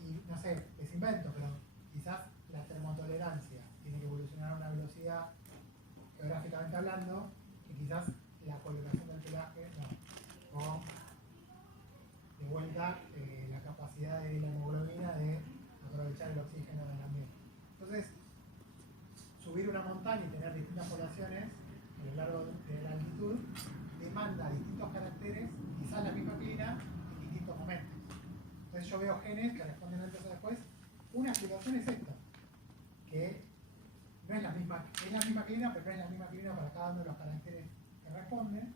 Y no sé, les invento, pero quizás la termotolerancia tiene que evolucionar a una velocidad, geográficamente hablando, que quizás la coloración del pelaje no. O de vuelta la capacidad de la hemoglobina de aprovechar el oxígeno del ambiente. Entonces, subir una montaña y tener distintas poblaciones a lo largo de la altitud demanda distintos caracteres, quizás la misma clina, en distintos momentos. Entonces yo veo genes que responden antes o después. Una explicación es esta, que no es la misma clina, pero no es la misma clina para cada uno de los caracteres que responden.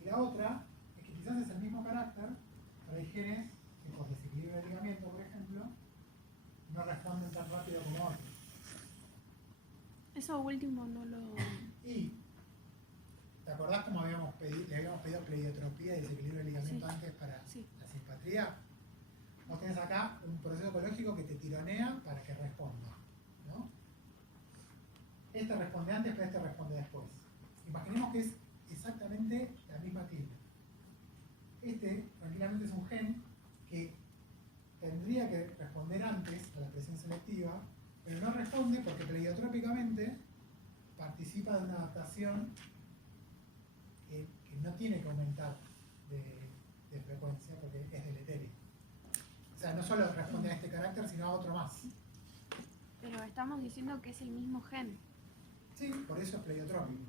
Y la otra es que quizás es el mismo carácter, pero hay genes que por desequilibrio del ligamiento, por ejemplo, no responden tan rápido como otros. Eso último no lo... Y, ¿te acordás cómo le habíamos pedido pleiotropía y desequilibrio del ligamento Sí. antes para Sí. la simpatría? Vos tenés acá un proceso ecológico que te tironea para que responda, ¿no? Este responde antes, pero este responde después. Imaginemos que es exactamente la misma clina. Este, tranquilamente, es un gen que tendría que responder antes a la presión selectiva, pero no responde porque pleiotrópicamente participa de una adaptación que no tiene que aumentar de frecuencia porque es deletérea. O sea, no solo responde a este carácter, sino a otro más. Pero estamos diciendo que es el mismo gen. Sí, por eso es pleiotrópico.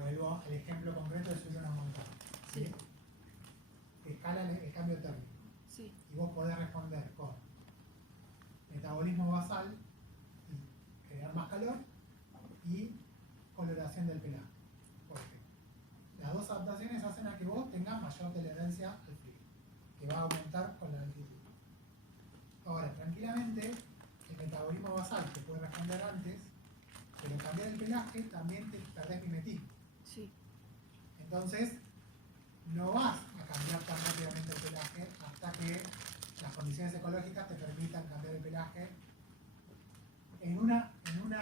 Vuelvo al ejemplo concreto de subir una montaña. ¿Sí? Sí. Que escala el cambio térmico. Sí. Y vos podés responder con metabolismo basal y crear más calor y coloración del pelaje, por ejemplo. Las dos adaptaciones hacen a que vos tengas mayor tolerancia al frío, que va a aumentar con la altitud. Ahora, tranquilamente, el metabolismo basal te puede responder antes, pero cambiar el pelaje también te perdés mimetismo. Sí. Entonces, no vas a cambiar tan rápidamente el pelaje hasta que las condiciones ecológicas te permitan cambiar el pelaje en una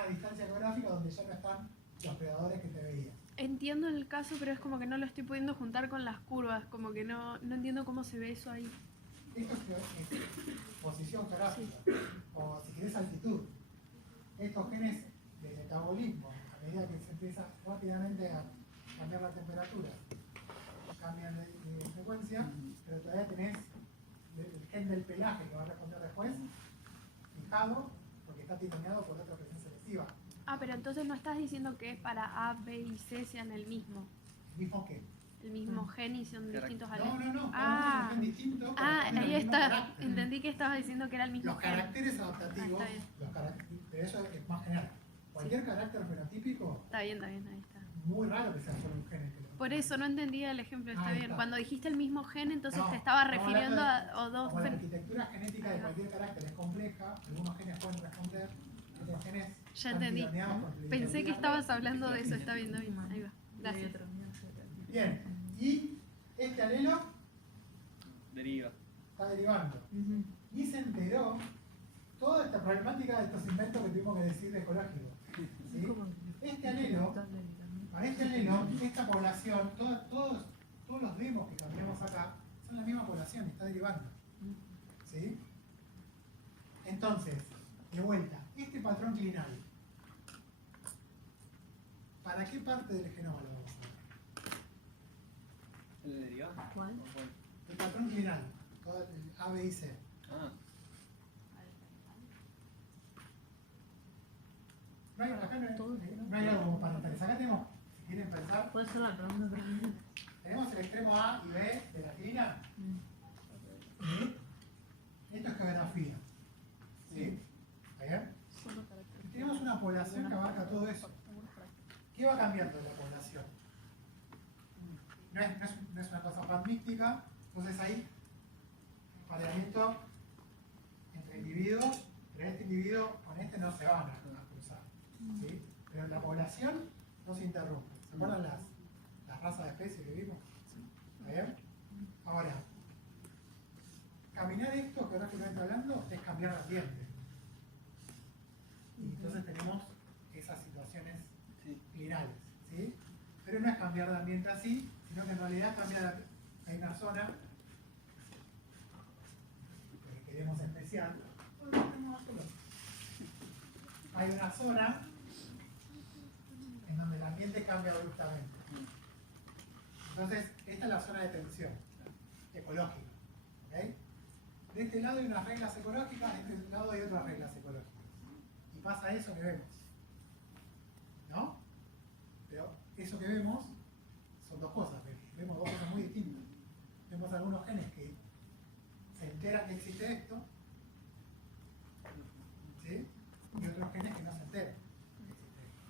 distancia geográfica donde ya no están los predadores que te veías. Entiendo el caso, pero es como que no lo estoy pudiendo juntar con las curvas, como que no entiendo cómo se ve eso ahí. Esto es posición geográfica, o si querés altitud. Estos genes de metabolismo, a medida que se empieza rápido rápidamente a cambiar la temperatura, cambian de frecuencia, pero todavía tenés el gen del pelaje que va a responder después, fijado, porque está timoneado por otra presión selectiva. Ah, pero entonces no estás diciendo que para A, B y C sean el mismo ¿Mismo qué? gen y son distintos No, alelos. no, Ah. cada uno es un gen distinto, pero Ah, tiene el ahí mismo está. carácter. Entendí que estabas diciendo que era el mismo Los gen. caracteres adaptativos, Ah, está pero eso es más general. Cualquier carácter fenotípico, Está bien, ahí está. muy raro que sea solo un gen el que lo Por eso no entendía el ejemplo, está Ahí bien. está. Cuando dijiste el mismo gen, entonces No, te estaba estamos refiriendo hablando a dos Como la fen- arquitectura genética de cualquier carácter es compleja, algunos genes pueden responder, otros genes Ya están entendí. tironeados por Pensé que hereditariedad. estabas hablando de eso, está bien, está bien. Ahí va. Gracias. Bien, y este alelo Deriva. está derivando. Y se enteró toda esta problemática de estos inventos que tuvimos que decir de ecológico. ¿Sí? Este alelo, para este alelo, esta población, todos los demos que cambiamos acá, son la misma población, está derivando. ¿Sí? Entonces, de vuelta, este patrón clinal, ¿para qué parte del genoma lo vamos a ver? ¿El de deriva? ¿Cuál? ¿O cuál? El patrón clinal, todo el A, B y C. Ah, No hay, acá no hay algo como para pensar. Acá tenemos, si quieren pensar, ¿Puede ser la pregunta también? tenemos el extremo A y B de la clínica. ¿Sí? Esto es geografía. ¿Sí? ¿Está bien? Y tenemos una población que abarca todo eso. ¿Qué va cambiando de la población? No es una cosa pan-mística, entonces hay apareamiento entre individuos, pero este individuo con este no se van a cruzar. ¿Sí? Pero en la población no se interrumpe. ¿Se acuerdan las razas de especies que vimos? ¿Está bien? Ahora, caminar esto, geográficamente hablando, es cambiar de ambiente. Y entonces tenemos esas situaciones sí. clinales, ¿sí? Pero no es cambiar de ambiente así, sino que en realidad hay una zona que queremos especial. Hay una zona en donde el ambiente cambia abruptamente. Entonces, esta es la zona de tensión ecológica. ¿Ok? De este lado hay unas reglas ecológicas, de este lado hay otras reglas ecológicas. Y pasa eso que vemos. ¿No? Pero eso que vemos son dos cosas. Vemos dos cosas muy distintas. Vemos algunos genes que se enteran que existe esto, ¿sí? Y otros genes que no se enteran que existe esto.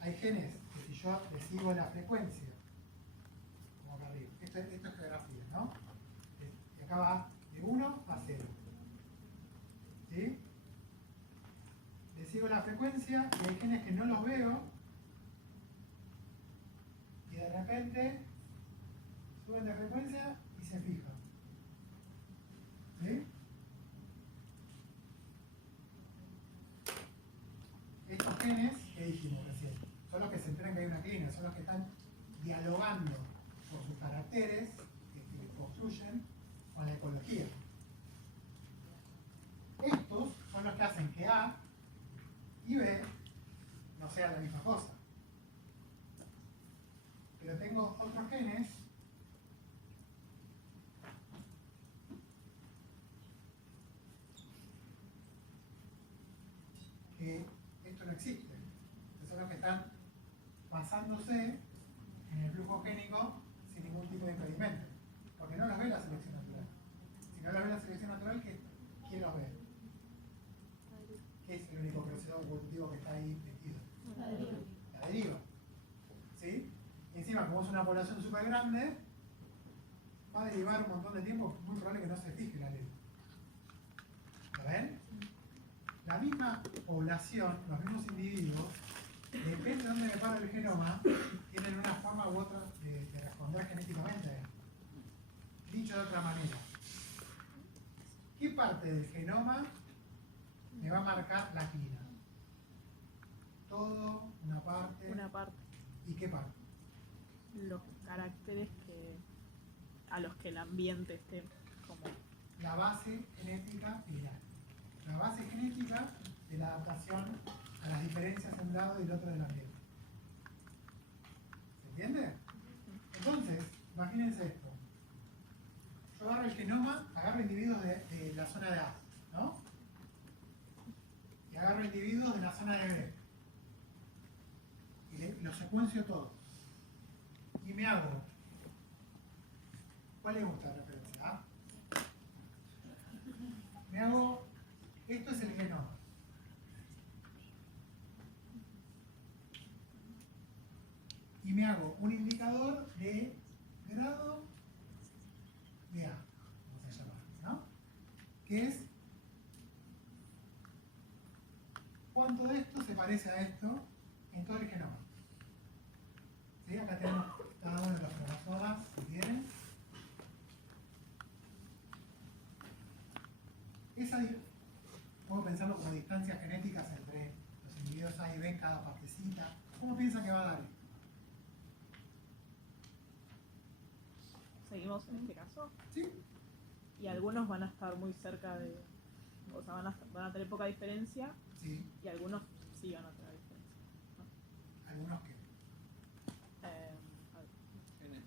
Hay genes que si yo les sigo la frecuencia, como acá arriba, esto es geografía, ¿no? Y acá va de 1 a 0. ¿Sí? Le sigo la frecuencia y hay genes que no los veo y de repente suben de frecuencia y se fijan. ¿Sí? Estos genes, que dijimos recién, son los que se enteran que hay una clínica, son los que están dialogando por sus caracteres que construyen con la ecología. Estos son los que hacen que A y B no sean la misma cosa. Pero tengo otros genes que esto no existe. Estos son los que están basándose en el flujo génico sin ningún tipo de impedimento. Porque no los ve la selección natural. Si no los ve la selección natural, ¿quién los ve? ¿Qué es el único proceso evolutivo que está ahí metido? La deriva. ¿Sí? Y encima, como es una población súper grande, va a derivar un montón de tiempo, es muy probable que no se fije la ley. ¿Lo ven? La misma población, los mismos individuos, depende de dónde me para el genoma, tienen una forma u otra de responder genéticamente. Dicho de otra manera, ¿qué parte del genoma me va a marcar la quina? Todo, una parte. Una parte, ¿Y qué parte? los caracteres a los que el ambiente esté como. La base genética final. La base genética de la adaptación a las diferencias de un lado y del otro del ambiente. ¿Entiende? Entonces, imagínense esto. Yo agarro el genoma, agarro individuos de la zona de A, ¿no? Y agarro individuos de la zona de B. Y los secuencio todos. Y me hago. ¿Cuál le gusta la referencia? ¿A? Me hago. Esto es el genoma. Y me hago un indicador de grado de A, como se llama, ¿no? Que es cuánto de esto se parece a esto en todo el genoma. ¿Sí? Acá tenemos cada uno de los cromosomas, si quieren. Puedo pensarlo como distancias genéticas entre los individuos A y B en cada partecita. ¿Cómo piensan que va a dar? Seguimos en este caso. ¿Sí? Y algunos van a estar muy cerca de. O sea, van a tener poca diferencia. Sí. Y algunos sí van a tener diferencia. ¿Algunos qué? A ver, Genes.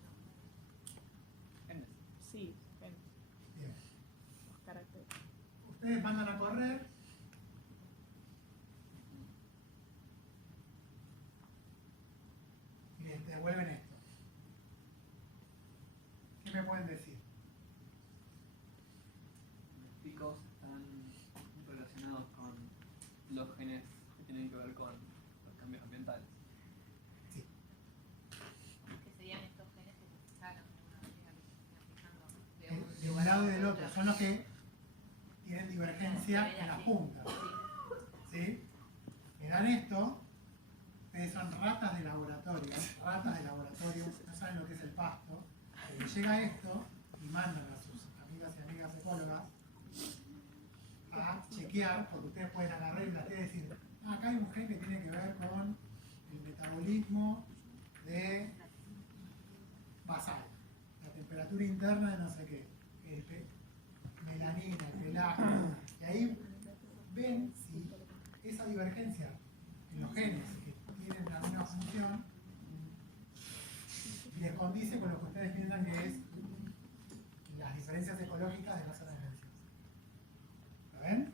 Genes. sí, genes, Bien. los caracteres. Ustedes mandan a correr. Y les devuelven esto. ¿Qué me pueden decir? Los picos están relacionados con los genes que tienen que ver con los cambios ambientales. Sí. Que serían estos genes que se sacan de una manera que se están fijando De un lado y del otro. Son los que tienen divergencia en las puntas. ¿Sí? Me dan esto. Ustedes son ratas de laboratorio. No saben lo que es el pasto. Pero llega esto y mandan a sus amigas y amigas ecólogas a chequear, porque ustedes pueden agarrar y plantear y decir, acá hay un gen que tiene que ver con el metabolismo de basal, la temperatura interna de no sé qué, melanina, el pelaje, y ahí ven si esa divergencia en los genes que tienen la misma función les condice con lo que ustedes piensan que es las diferencias ecológicas de las zonas de elección. ¿Lo ven?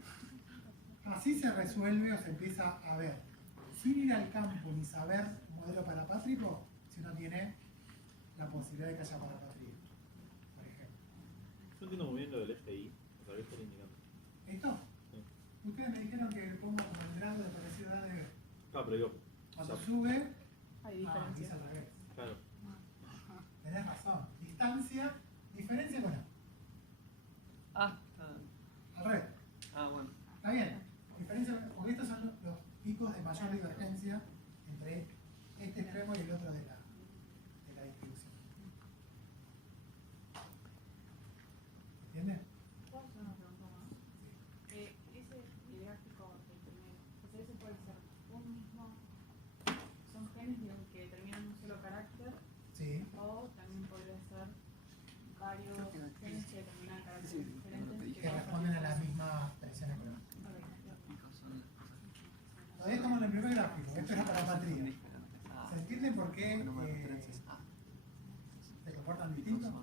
Así se resuelve o se empieza a ver, sin ir al campo ni saber modelo parapátrico, si uno tiene la posibilidad de que haya parapatría, por ejemplo. No entiendo muy bien lo del FI, o sea, ¿qué está indicando? ¿Esto? Sí. Ustedes me dijeron que pongo como el grado de parecido a de Ah, pero digo, cuando o sea, sube, Hay dice diferencia. al revés. claro, Tenés razón. Distancia, diferencia con A. Está. Al revés. Bueno. Está bien. Diferencia, porque estos son los picos de mayor divergencia entre este extremo y el otro de la distribución. ¿Entienden? ¿Puedo hacer una pregunta más? Ese gráfico del primero, o sea, ese puede ser un mismo, son genes digamos, que determinan un solo carácter, Sí. o también podría ser varios genes que determinan caracteres diferentes. Que responden a la misma presión económica. Los picos son las cosas Todavía estamos en el primer gráfico. Esto es la parapatría. diferentes. ¿Se entiende por qué se comportan distintos?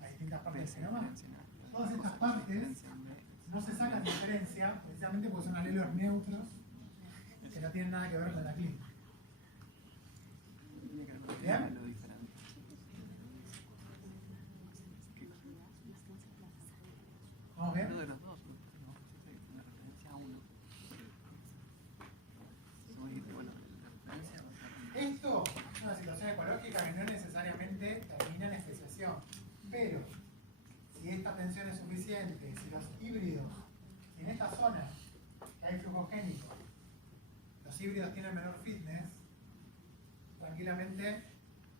Las distintas partes del genoma. Todas estas partes no se sacan diferencia precisamente porque son alelos neutros que no tienen nada que ver con la clínica. ¿Bien? ¿Vamos bien? Uno de los dos, una referencia a uno. Bueno, la referencia va a ser. Esto es una situación ecológica que no necesariamente termina en especiación, pero si esta tensión es suficiente, si los híbridos, si en esta zona que hay flujo génico, los híbridos tienen menor fitness, tranquilamente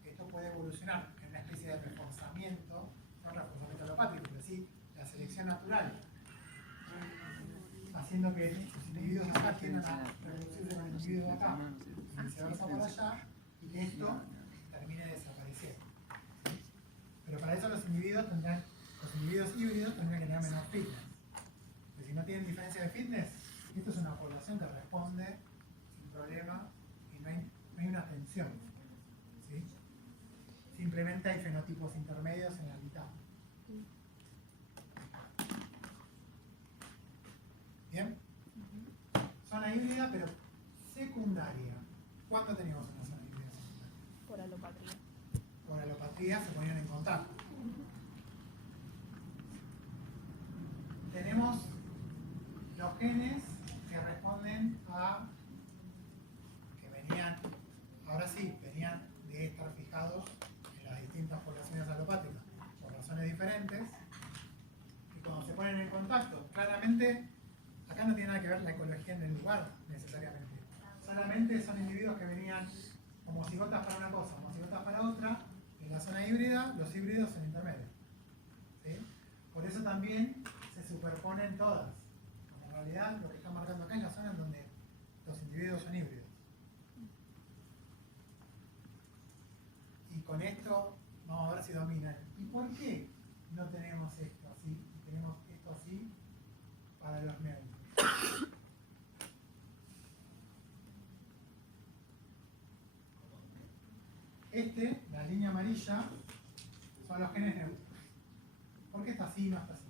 esto puede evolucionar en una especie de reforzamiento, no reforzamiento alopático, pero sí la selección natural, haciendo que los individuos de acá tiendan a reproducirse con el individuo de acá y viceversa para allá, y que esto termine desapareciendo. Pero para eso los individuos híbridos tendrían que tener menor fitness. Porque si no tienen diferencia de fitness, esto es una población que responde sin problema y no hay una tensión. ¿Sí? simplemente hay fenotipos intermedios en la mitad. ¿Bien? Zona híbrida, pero secundaria. ¿Cuándo teníamos una zona híbrida secundaria? Por alopatría. Por alopatría se ponían en contacto. Tenemos los genes que responden a, que venían, ahora sí, venían de estar fijados en las distintas poblaciones alopátricas por razones diferentes, y cuando se ponen en contacto, claramente, acá no tiene nada que ver la ecología en el lugar necesariamente, solamente son individuos que venían como cigotas para una cosa, como cigotas para otra. En la zona híbrida, los híbridos son intermedios, ¿sí? Por eso también se superponen todas. En realidad, lo que está marcando acá es la zona en donde los individuos son híbridos. Y con esto vamos a ver si dominan. ¿Y por qué no tenemos esto así y tenemos esto así para los neutros? La línea amarilla, son los genes neutros. ¿Por qué está así y no está así?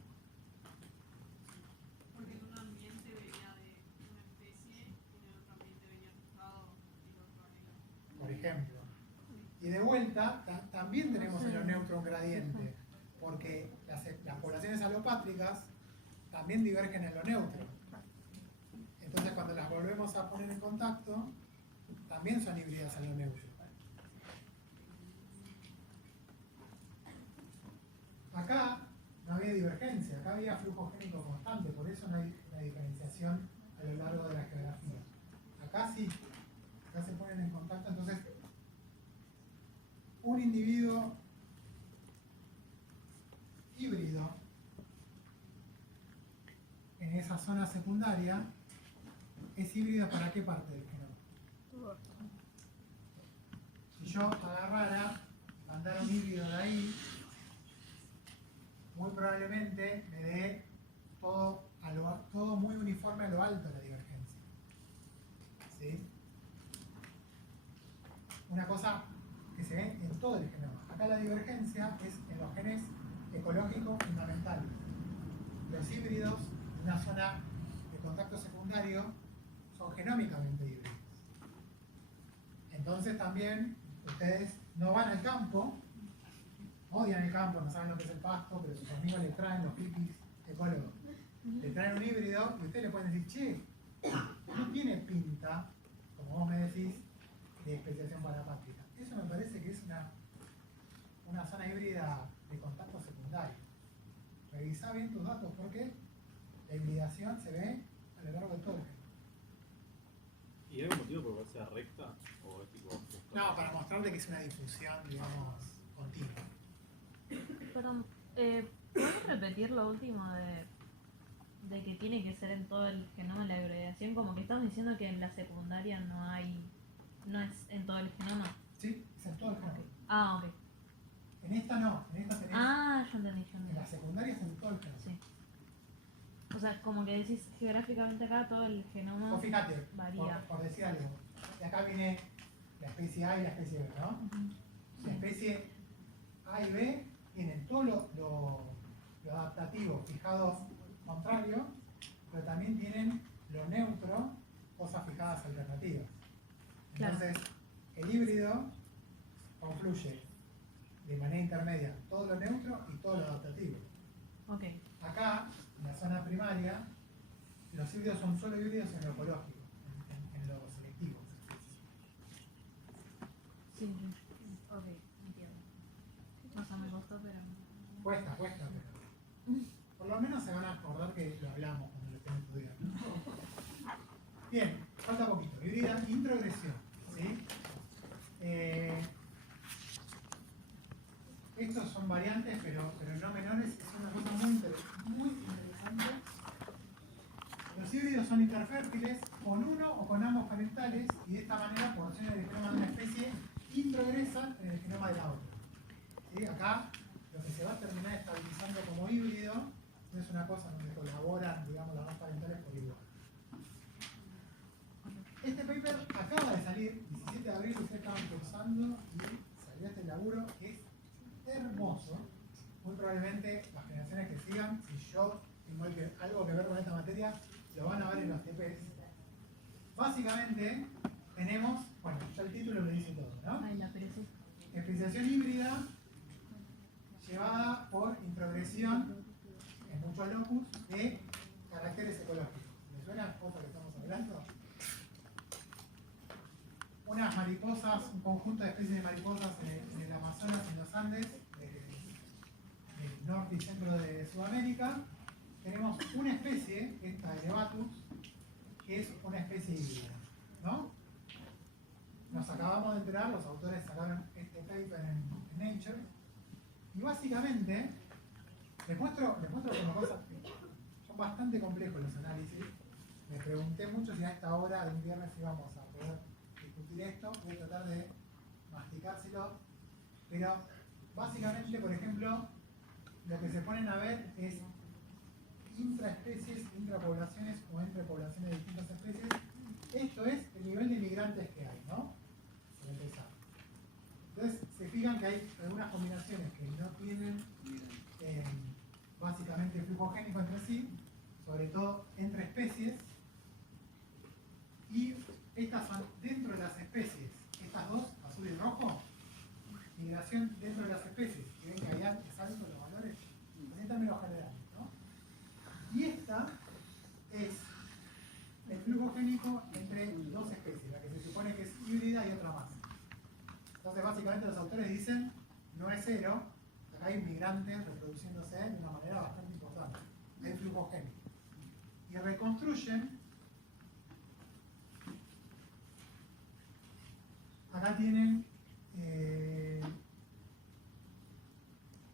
Porque en un ambiente venía de una especie y en el otro ambiente venía fijado el otro anhelo. Por ejemplo. Y de vuelta, también tenemos en los neutros un gradiente, porque las poblaciones alopátricas también divergen en lo neutro. Entonces, cuando las volvemos a poner en contacto, también son híbridas en lo neutro. Acá no había divergencia, acá había flujo génico constante, por eso no hay una diferenciación a lo largo de la geografía. Acá sí, acá se ponen en contacto, entonces un individuo híbrido en esa zona secundaria es híbrido para qué parte del genoma. Si yo agarrara, mandara un híbrido de ahí, muy probablemente me dé todo muy uniforme a lo alto de la divergencia. ¿Sí? Una cosa que se ve en todo el genoma. Acá la divergencia es en los genes ecológicos fundamentales. Los híbridos en una zona de contacto secundario son genómicamente híbridos. Entonces también ustedes no van al campo, odian el campo, no saben lo que es el pasto, pero sus amigos les traen, los hippies ecólogos, le traen un híbrido y ustedes le pueden decir, che, no tiene pinta, como vos me decís, de especiación parapátrica. Eso me parece que es una zona híbrida de contacto secundario. Revisá bien tus datos porque la hibridación se ve a lo largo de todo el genoma. ¿Y hay algún motivo por que sea recta? ¿O es tipo justo? No, para mostrarle que es una difusión, digamos, continua. Perdón, ¿puedes repetir lo último de que tiene que ser en todo el genoma la hibridación? Como que estamos diciendo que en la secundaria no es en todo el genoma. Sí, es en todo el genoma. Ah, ok. En esta no, en esta tenés. Ah, yo entendí. En la secundaria es en todo el genoma. Sí. O sea, como que decís geográficamente acá todo el genoma Vos fíjate, varía. por decir algo, de acá viene la especie A y la especie B, ¿no? La especie A y B tienen todo lo adaptativo fijados contrario, pero también tienen lo neutro, cosas fijadas alternativas. Entonces, el híbrido confluye de manera intermedia todo lo neutro y todo lo adaptativo. Ok. Acá, en la zona primaria, los híbridos son solo híbridos en lo ecológico, en lo selectivo. Sí. Ok, entiendo. O sea, me costó, pero... Cuesta, pero por lo menos se van a acordar que lo hablamos cuando lo estén estudiando. Bien, falta poquito. Híbrida, introgresión. ¿Sí? Estos son variantes, pero no menores. Es una cosa muy interesante. Los híbridos son interfértiles con uno o con ambos parentales y de esta manera porciones del genoma de una especie introgresan en el genoma de la otra. ¿Sí? Acá lo que se va a terminar estabilizando como híbrido no es una cosa donde colaboran, digamos, las dos parentales por igual. Este paper acaba de salir, 17 de abril, ustedes estaban cursando y salió este laburo, es famoso, muy probablemente las generaciones que sigan, si yo tengo algo que ver con esta materia, lo van a ver en los TPs. Básicamente tenemos, bueno, ya el título lo dice todo, ¿no? Ay, la perezosa. Especiación híbrida llevada por introgresión en muchos locus de caracteres ecológicos. ¿Les suena la cosa que estamos hablando? Unas mariposas, un conjunto de especies de mariposas en el Amazonas, en los Andes, del norte y centro de Sudamérica. Tenemos una especie, esta Elevatus, que es una especie híbrida, ¿no? Nos acabamos de enterar, los autores sacaron este paper en Nature, y básicamente les muestro como cosas que son bastante complejos los análisis. Me pregunté mucho si a esta hora de un viernes íbamos a poder discutir esto. Voy a tratar de masticárselo, pero básicamente, por ejemplo, lo que se ponen a ver es intraespecies, intrapoblaciones o entre poblaciones de distintas especies. Esto es el nivel de migrantes que hay, ¿no? Para empezar. Entonces, se fijan que hay algunas combinaciones que no tienen básicamente flujo génico entre sí, sobre todo entre especies, y estas son dentro de las especies, estas dos, azul y rojo, migración dentro de las especies, y ven que allá es alto los valores, así en términos generales, ¿no? Y esta es el flujo génico entre dos especies, la que se supone que es híbrida y otra más. Entonces, básicamente los autores dicen, no es cero, acá hay migrantes reproduciéndose de una manera bastante importante, el flujo génico. Y reconstruyen, acá tienen,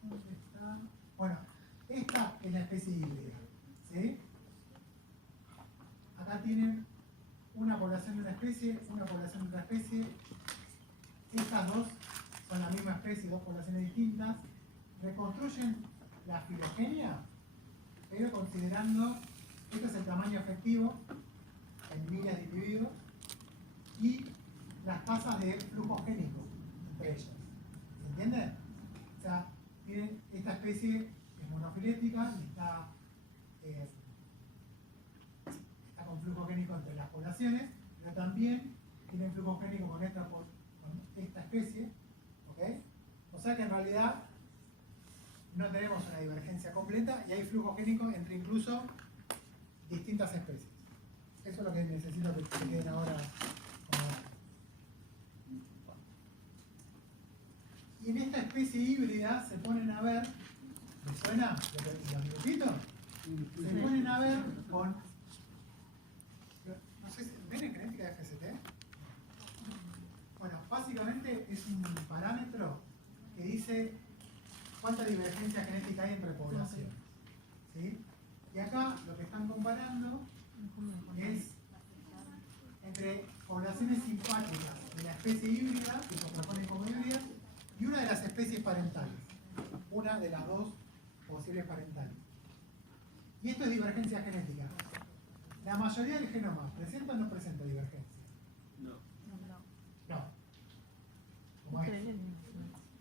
¿dónde está? Bueno, esta es la especie híbrida, ¿sí? Acá tienen una población de una especie, una población de otra especie. Estas dos son la misma especie, dos poblaciones distintas. Reconstruyen la filogenia, pero considerando, este es el tamaño efectivo en miles de individuos, y las tasas de flujo génico entre ellas. ¿Se entiende? O sea, tienen, esta especie es monofilética y está con flujo génico entre las poblaciones, pero también tienen flujo génico con esta especie, ¿ok? O sea que en realidad no tenemos una divergencia completa y hay flujo génico entre incluso distintas especies. Eso es lo que necesito que se queden ahora como datos. Y en esta especie híbrida se ponen a ver, ¿me suena los minutitos? Se ponen a ver con, no sé si ven en genética de FST. Bueno, básicamente es un parámetro que dice cuánta divergencia genética hay entre poblaciones, ¿sí? Y acá lo que están comparando es entre poblaciones simpáticas de la especie híbrida, que se proponen como híbridas, y una de las especies parentales, una de las dos posibles parentales. Y esto es divergencia genética. La mayoría del genoma, ¿presenta o no presenta divergencia? No. ¿Cómo es?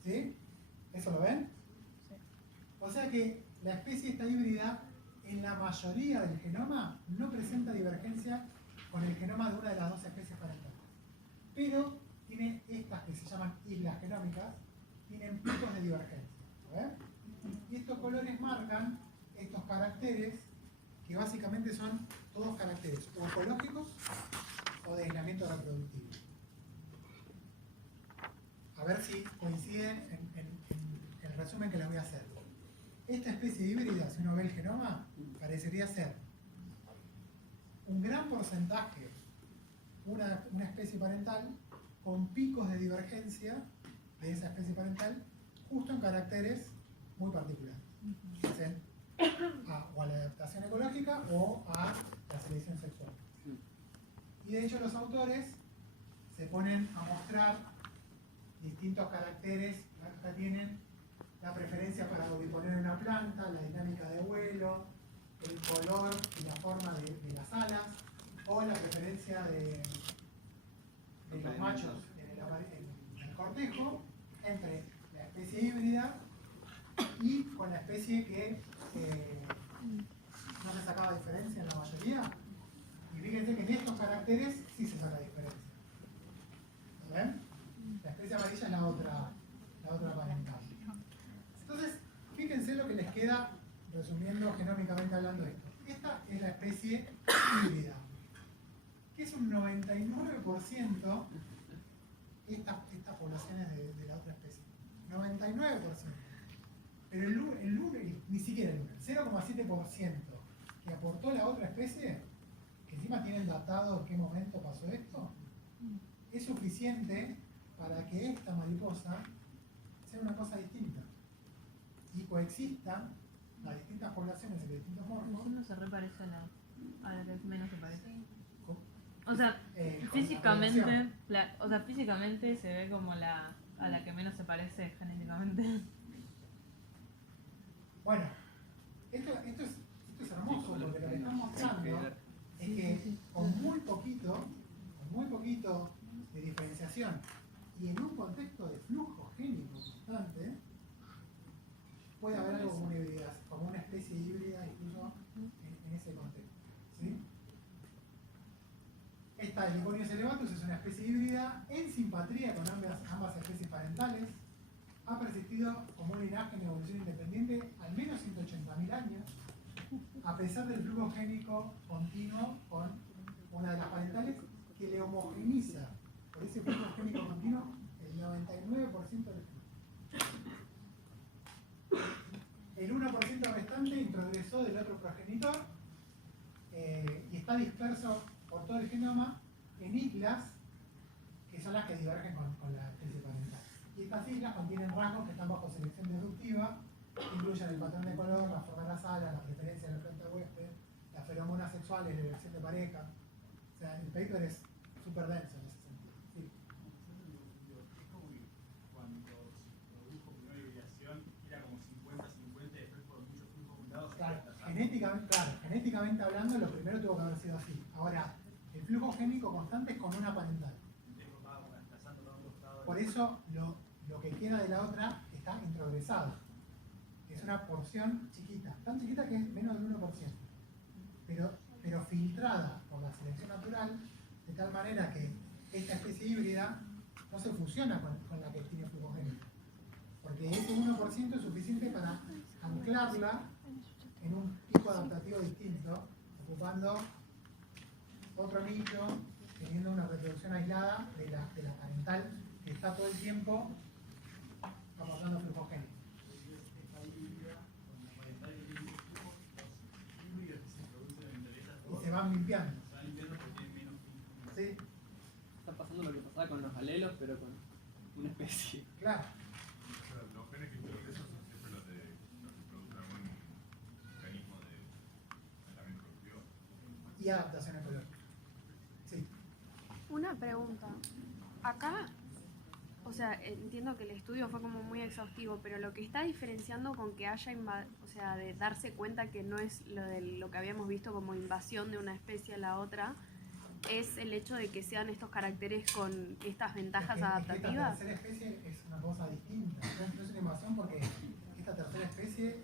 ¿Sí? ¿Eso lo ven? Sí. O sea que la especie esta híbrida, en la mayoría del genoma, no presenta divergencia con el genoma de una de las dos especies parentales. Pero tiene estas que se llaman islas genómicas, tienen picos de divergencia. ¿Ven? Y estos colores marcan estos caracteres que básicamente son todos caracteres o ecológicos o de aislamiento reproductivo. A ver si coinciden en el resumen que les voy a hacer. Esta especie híbrida, si uno ve el genoma, parecería ser un gran porcentaje una especie parental con picos de divergencia de esa especie parental justo en caracteres muy particulares. Dicen o a la adaptación ecológica o a la selección sexual. Y de hecho los autores se ponen a mostrar distintos caracteres. Acá tienen la preferencia para disponer una planta, la dinámica de vuelo, el color y la forma de las alas, o la preferencia de los machos en el cortejo entre la especie híbrida y con la especie que no se sacaba diferencia en la mayoría. Y fíjense que en estos caracteres sí se saca diferencia. ¿Ven? La especie amarilla es la otra parental. Entonces, fíjense lo que les queda resumiendo genómicamente hablando esto. Esta es la especie híbrida, que es un 99% estas poblaciones de la otra especie. 99%. Pero ni siquiera el 0,7% que aportó la otra especie, que encima tienen datado en qué momento pasó esto, es suficiente para que esta mariposa sea una cosa distinta y coexistan las distintas poblaciones de distintos morfos. No se reparece a la que menos se parece. con- O sea, con físicamente, la físicamente se ve como a la que menos se parece genéticamente. Bueno, esto es hermoso porque lo que están mostrando es que con muy poquito de diferenciación y en un contexto de flujo génico constante, puede haber algo como una hibridez, como una especie híbrida incluso en ese contexto. ¿Sí? Esta Heliconius elevatus es una especie híbrida en simpatría con ambas especies parentales. Ha persistido como un linaje en evolución independiente al menos 180.000 años, a pesar del flujo génico continuo con una de las parentales que le homogeniza por ese flujo génico continuo el 99% del flujo. El 1% restante introgresó del otro progenitor y está disperso por todo el genoma en islas que son las que divergen con la especie parental. Y estas islas contienen rasgos que están bajo selección deductiva, que incluyen el patrón de color, la forma de las alas, la preferencia de la planta huésped, las feromonas sexuales, la elección de pareja. O sea, el paper es súper denso en ese sentido. Sí. Es como que cuando se produjo primera hibridación era como 50-50, después por muchos flujos juntados. Claro, genéticamente hablando, lo primero tuvo que haber sido así. Ahora, el flujo génico constante es con una parental. Por eso lo que queda de la otra está introgresado. Es una porción chiquita, tan chiquita que es menos del 1%. Pero filtrada por la selección natural, de tal manera que esta especie híbrida no se fusiona con la que tiene flujo génico. Porque ese 1% es suficiente para anclarla en un tipo adaptativo distinto, ocupando otro nicho, teniendo una reproducción aislada de la parental que está todo el tiempo aportando flujo génico. Y se van limpiando. ¿Sí? Está pasando lo que pasaba con los alelos, pero con una especie. Claro. Los genes que progresan son siempre los que producen algún mecanismo de aislamiento productivo. Y adaptación ecológica. Sí. Una pregunta. Acá, o sea, entiendo que el estudio fue como muy exhaustivo, pero lo que está diferenciando con que haya, o sea, de darse cuenta que no es lo que habíamos visto como invasión de una especie a la otra, es el hecho de que sean estos caracteres con estas ventajas adaptativas. Esta tercera especie es una cosa distinta. No es una invasión porque esta tercera especie,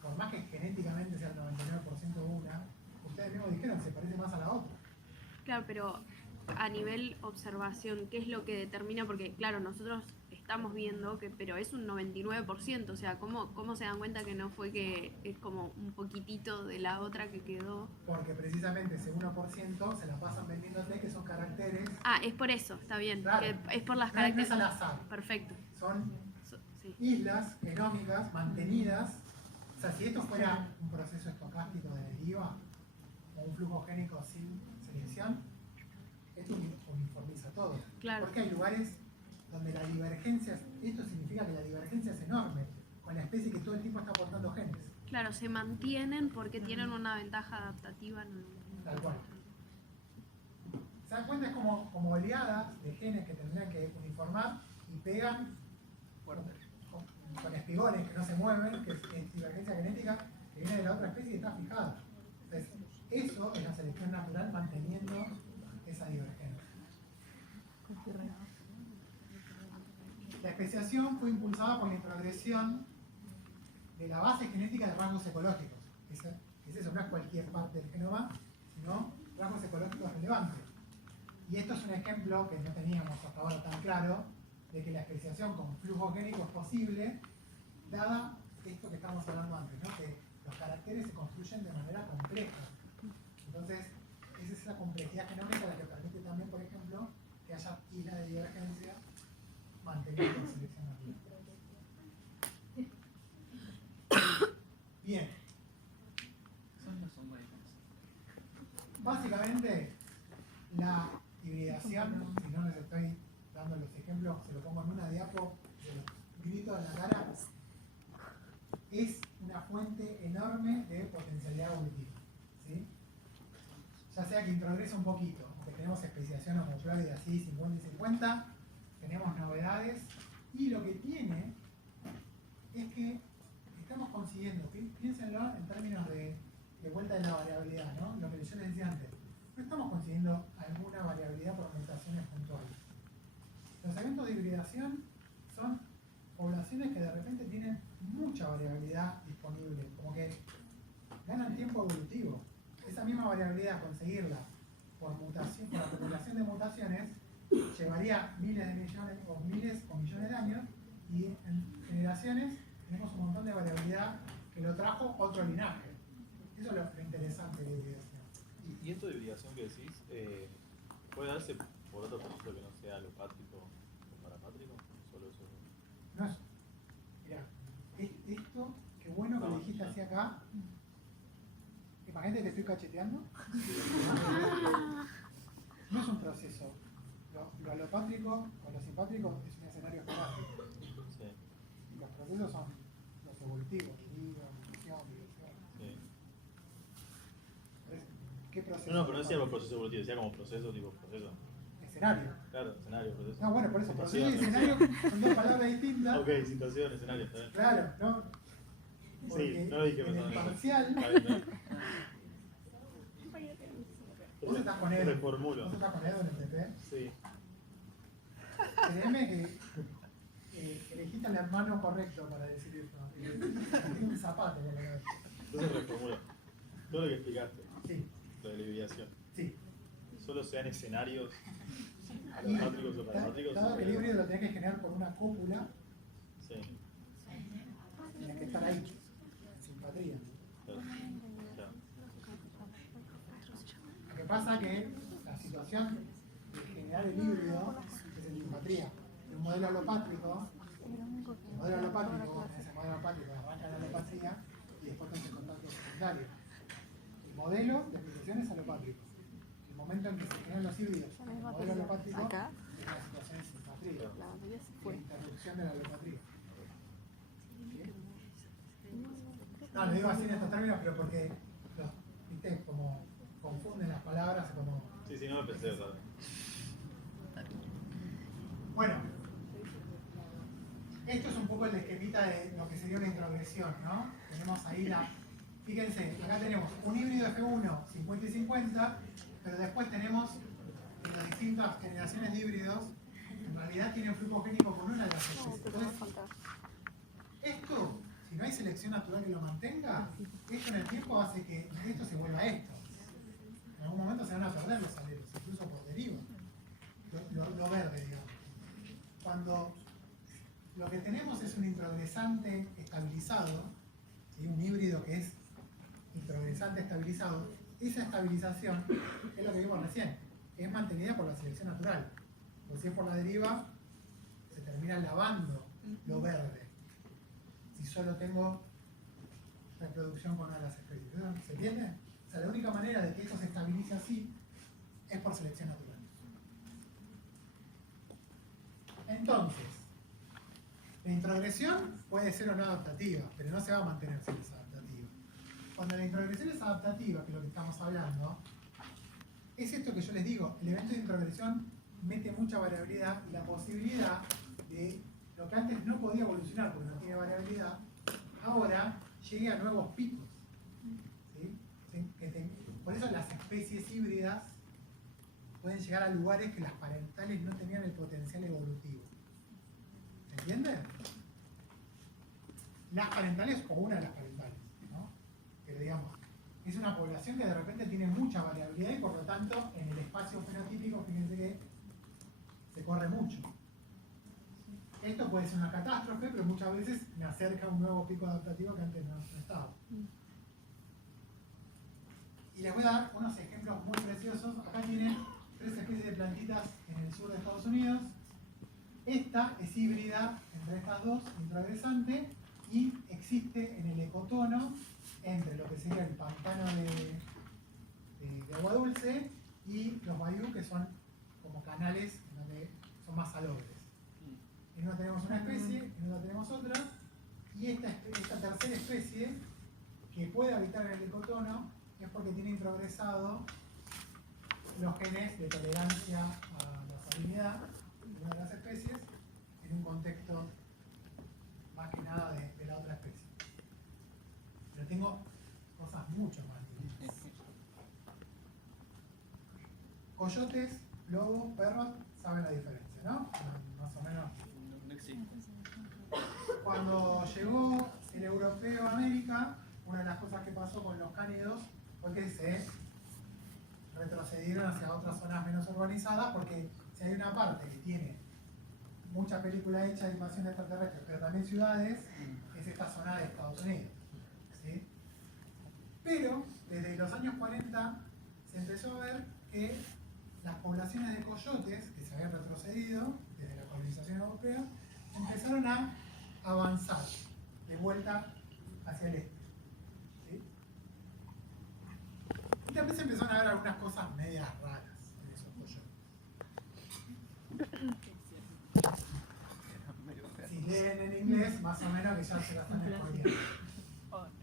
por más que genéticamente sea el 99% una, ustedes mismos dijeron, se parece más a la otra. Claro, pero a nivel observación, ¿qué es lo que determina? Porque, claro, nosotros estamos viendo que, pero es un 99%, o sea, ¿cómo se dan cuenta que no fue que es como un poquitito de la otra que quedó? Porque precisamente ese 1% se la pasan vendiéndote que son caracteres. Ah, es por eso, está bien, Claro. que es por las No es características. al azar. Perfecto. Son Sí. islas genómicas mantenidas. O sea, si esto fuera un proceso estocástico de deriva o un flujo génico sin selección, esto uniformiza todo. Claro. Porque hay lugares donde la divergencia, esto significa que la divergencia es enorme con la especie que todo el tiempo está aportando genes. Claro, se mantienen porque tienen una ventaja adaptativa. Tal cual. ¿Se dan cuenta? Es como oleadas de genes que tendrían que uniformar y pegan con espigones que no se mueven, que es divergencia genética que viene de la otra especie y está fijada. Entonces, eso es la selección natural manteniendo esa divergencia. La especiación fue impulsada por la introgresión de la base genética de rasgos ecológicos. Es eso, no es cualquier parte del genoma, sino rasgos ecológicos relevantes. Y esto es un ejemplo que no teníamos hasta ahora tan claro, de que la especiación con flujo génico es posible, dada esto que estamos hablando antes, ¿no? Que los caracteres se construyen de manera compleja. Entonces, es esa complejidad genómica la que permite también, por ejemplo, que haya islas de divergencia manteniendo la selección natural. Bien. Básicamente, la hibridación, si no les estoy dando los ejemplos, se lo pongo en una diapo, se los grito en la cara, es una fuente enorme de potencialidad evolutiva. ¿Sí? Ya sea que introduce un poquito, porque tenemos especiación homoploide así 50 y 50, tenemos novedades, y lo que tiene es que estamos consiguiendo, piénsenlo en términos de vuelta de la variabilidad, ¿no? Lo que yo les decía antes, no estamos consiguiendo alguna variabilidad por mutaciones puntuales. Los eventos de hibridación son poblaciones que de repente tienen mucha variabilidad disponible, como que ganan tiempo evolutivo. Esa misma variabilidad, conseguirla por mutación, por acumulación de mutaciones, llevaría miles de millones o miles o millones de años, y en generaciones tenemos un montón de variabilidad que lo trajo otro linaje. Eso es lo interesante de la hibridación. ¿Y esto de hibridación que decís, puede darse por otro proceso que no sea alopátrico o parapátrico? ¿Solo eso? No es. Mirá, esto, qué bueno que lo dijiste así acá. Imagínate que te estoy cacheteando. No es un proceso. Lo alopátrico o lo simpátrico es un escenario esperático. Sí. Y los procesos son los evolutivos, vida, evolución, evolución. Sí. ¿Qué proceso? No, pero no decía como proceso evolutivo, decía como proceso, tipo proceso. Escenario. Claro, escenario, proceso. No, bueno, por eso, proceso y Situación. escenario son dos palabras distintas. Ok, situación, escenario, está bien. Claro, ¿no? Sí, no lo dije en el pensando. parcial, Está bien, ¿no? vos estás con Edu. Reformulo. Vos estás con Edu en el PP. Sí. Créeme que elegiste al hermano correcto para decir esto. Tiene un zapato en la cabeza. Entonces reformulo. Todo lo que explicaste, Sí, lo de la hibridación, sí. solo sean escenarios Y alopátricos o parapátricos. dado que el híbrido lo tenés que generar por una cópula, Sí. tenés que estar ahí, simpatría. Claro. Claro. Lo que pasa es que la situación de generar el híbrido es en simpatría. En un modelo alopátrico, el modelo alopátrico, en ese modelo alopátrico arranca la alopatría y después tenés el contacto secundario. El modelo de explicación es alopátrico. El momento en que se generan los híbridos en el modelo alopátrico es una situación de simpatría, de interrupción de la alopatría. No, lo digo así en estos términos, pero porque, viste, como confunden las palabras, como... Sí, sí, no lo pensé, ¿sabes? Bueno, esto es un poco el esquemita de lo que sería una introgresión, ¿no? Tenemos ahí la... Fíjense, acá tenemos un híbrido F1, 50 y 50, pero después tenemos en las distintas generaciones de híbridos, en realidad tienen flujo génico con una de las especies. Entonces, esto, si no hay selección natural que lo mantenga, esto en el tiempo hace que esto se vuelva esto. En algún momento se van a perder los alelos, incluso por deriva. Lo verde, digamos. Cuando lo que tenemos es un introgresante estabilizado, ¿sí? Un híbrido que es introgresante estabilizado, esa estabilización es lo que vimos recién, es mantenida por la selección natural. Porque si es por la deriva, se termina lavando lo verde. Si solo tengo reproducción con una de las especies. ¿Se entiende? O sea, la única manera de que esto se estabilice así es por selección natural. Entonces, la introgresión puede ser o no adaptativa, pero no se va a mantener si es adaptativa. Cuando la introgresión es adaptativa, que es lo que estamos hablando, es esto que yo les digo, el evento de introgresión mete mucha variabilidad y la posibilidad de lo que antes no podía evolucionar porque no tiene variabilidad, ahora llegue a nuevos picos. ¿Sí? Por eso las especies híbridas pueden llegar a lugares que las parentales no tenían el potencial evolutivo. ¿Se entiende? las parentales o una de las parentales, ¿no? Pero digamos, es una población que de repente tiene mucha variabilidad y por lo tanto en el espacio fenotípico, fíjense que se corre mucho. Esto puede ser una catástrofe, pero muchas veces me acerca a un nuevo pico adaptativo que antes no estaba. Y les voy a dar unos ejemplos muy preciosos. Acá tienen 3 especies de plantitas en el sur de Estados Unidos. Esta es híbrida entre estas dos, introgresante, y existe en el ecotono entre lo que sería el pantano de agua dulce y los bayú, que son como canales en donde son más salobres. En una tenemos una especie, en otra tenemos otra, y esta tercera especie que puede habitar en el ecotono es porque tiene introgresado los genes de tolerancia a la salinidad de una de las especies en un contexto más que nada de la otra especie. Pero tengo cosas mucho más difíciles. Coyotes, lobos, perros, saben la diferencia, ¿no? Más o menos. No existe. Cuando llegó el europeo a América, una de las cosas que pasó con los cánidos fue que se retrocedieron hacia otras zonas menos urbanizadas, porque si hay una parte que tiene mucha película hecha de invasión extraterrestre, pero también ciudades, es esta zona de Estados Unidos. ¿Sí? Pero desde los años 40 se empezó a ver que las poblaciones de coyotes, que se habían retrocedido desde la colonización europea, empezaron a avanzar de vuelta hacia el este. ¿Sí? Y también se empezaron a ver algunas cosas medias raras en esos coyotes. Si leen en inglés, más o menos que ya se la están escondiendo.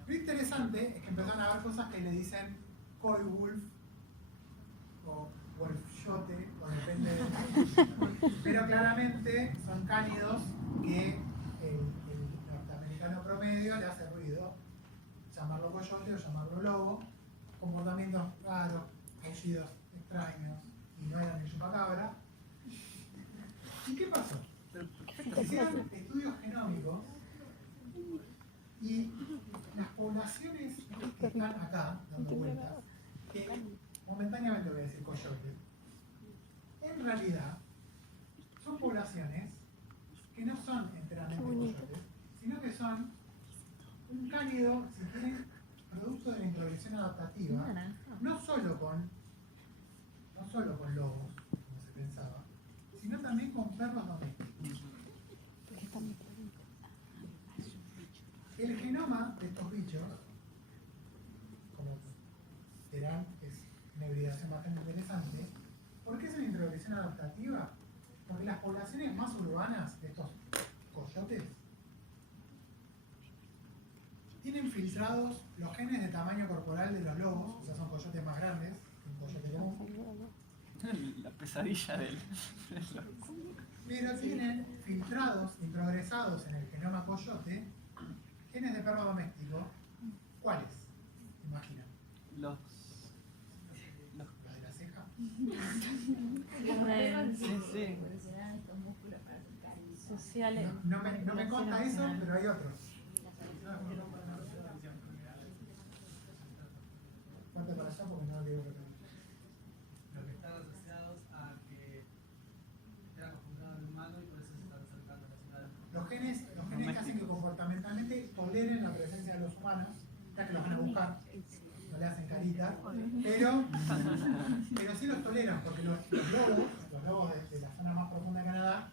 Lo interesante es que empezaron a ver cosas que le dicen coy wolf o wolfyote, o depende de... Pero claramente son cánidos que el norteamericano promedio le hace ruido llamarlo coyote o llamarlo lobo, comportamientos raros, aullidos extraños, y no eran ni chupacabra. ¿Y qué pasó? Se hicieron estudios genómicos y las poblaciones que están acá dando vueltas, que momentáneamente voy a decir coyote, en realidad son poblaciones que no son enteramente coyotes, sino que son un cánido, si quieren, producto de la introducción adaptativa, no solo con lobos, como se pensaba, sino también con perros domésticos. El genoma de estos bichos, como verán, es una hibridación bastante interesante. ¿Por qué es una introducción adaptativa? Porque las poblaciones más urbanas de estos coyotes tienen filtrados los genes de tamaño corporal de los lobos, o sea, son coyotes más grandes que un coyote común. La pesadilla del... Pero tienen filtrados, introgresados en el genoma coyote, genes de perro doméstico. ¿Cuáles? Imagina. Los ¿La de la ceja? sí. Sociales. No me consta eso, pero hay otros. Cuenta para allá porque no digo que Los que están asociados a que estén acostumbrados al humano y por eso se están acercando a la ciudad. los genes que hacen que comportamentalmente toleren la presencia de los humanos, ya que los van a buscar, no le hacen carita, pero sí los toleran, porque los lobos de la zona más profunda de Canadá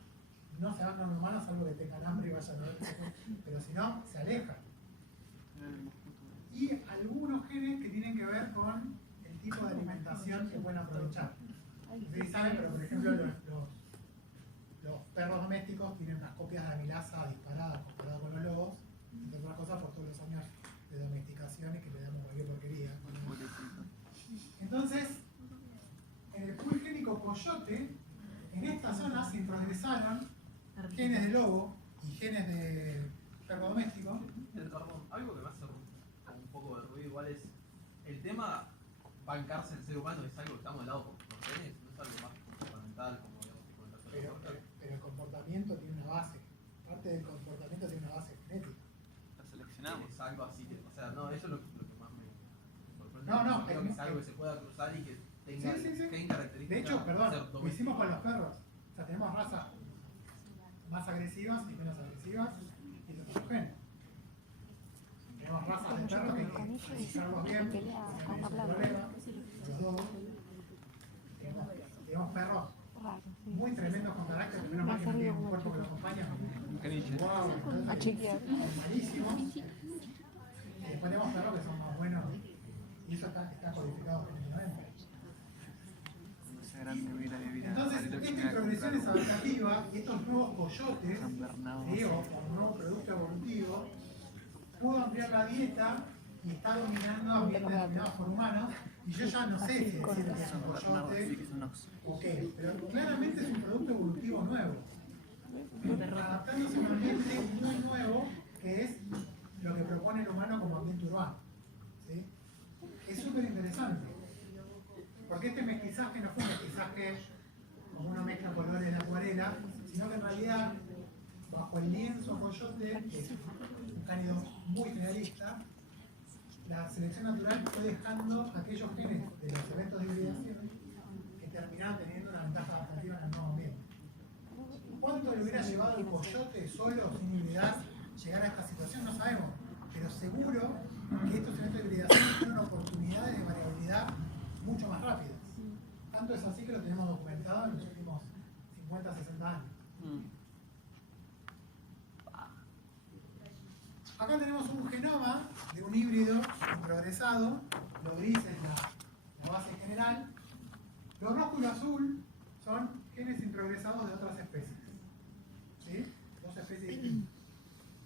no se van con los humanos salvo que tengan hambre y vayan a ver, pero si no, se alejan. Y algunos genes que tienen que ver con el tipo de alimentación que pueden aprovechar. Ustedes saben, pero por ejemplo los perros domésticos tienen unas copias de amilasa disparadas comparadas con los lobos, entre otras cosas por todos los años de domesticación y que le damos cualquier porquería. Entonces, en el pool génico coyote, en esta zona se introgresaron genes de lobo y genes de perro doméstico. Algo que me hace un poco de ruido igual es el tema bancarse el ser humano, es algo que estamos de lado con los genes, no es algo más fundamental como digamos Pero el comportamiento tiene una base, parte del comportamiento tiene una base genética. algo así que, o sea, no, eso es lo que más me sorprende. No, no, creo que es algo que se pueda cruzar y que tenga, Sí. tenga características. De hecho, perdón, ser lo domésticas. hicimos con los perros. O sea, tenemos razas más agresivas y menos agresivas y los otros genes. Tenemos razas de perros que hay que registrarlos bien, porque es un problema, los dos. Tenemos perros muy tremendos con carácter, que menos mal que no tienen un cuerpo que los acompaña. Wow, malísimos. Y después tenemos perros que son más buenos y eso está codificado genéticamente. Entonces, esta introgresión es adaptativa y estos nuevos coyotes, digo, como nuevo producto evolutivo, pudo ampliar la dieta y está dominando ambientes dominados por humanos. Y yo ya no sé si decir que es un coyote o qué, pero claramente es un producto evolutivo nuevo, adaptándose a un ambiente muy nuevo que es lo que propone el humano como ambiente urbano. ¿Sí? Es súper interesante, porque este mestizaje no fue un mestizaje como uno mezcla colores de acuarela, sino que en realidad, bajo el lienzo coyote, que es un cánido muy generalista, la selección natural fue dejando aquellos genes de los eventos de hibridación que terminaron teniendo una ventaja adaptativa en el nuevo ambiente. ¿Cuánto le hubiera llevado el coyote solo, sin hibridar, llegar a esta situación? No sabemos, pero seguro que estos eventos de hibridación tienen oportunidades de variabilidad mucho más rápidas. Tanto es así que lo tenemos documentado en los últimos 50, 60 años. Acá tenemos un genoma de un híbrido progresado, lo gris es la base general, lo rojo y lo azul son genes introgresados de otras especies. ¿Sí? Dos especies distintas.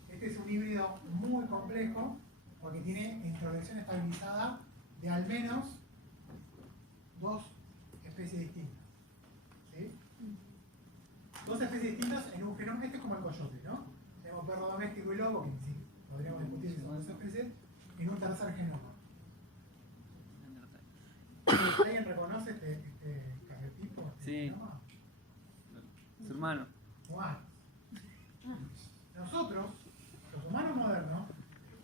Este es un híbrido muy complejo porque tiene introgresión estabilizada de al menos dos especies distintas. ¿Sí? Dos especies distintas en un genoma, este es como el coyote, ¿no? Tenemos perro doméstico y lobo, que sí, podríamos discutir si son dos especies, en un tercer genoma. ¿Alguien reconoce este carretipo? Sí. Genoma? Su hermano. Humanos. Nosotros, los humanos modernos,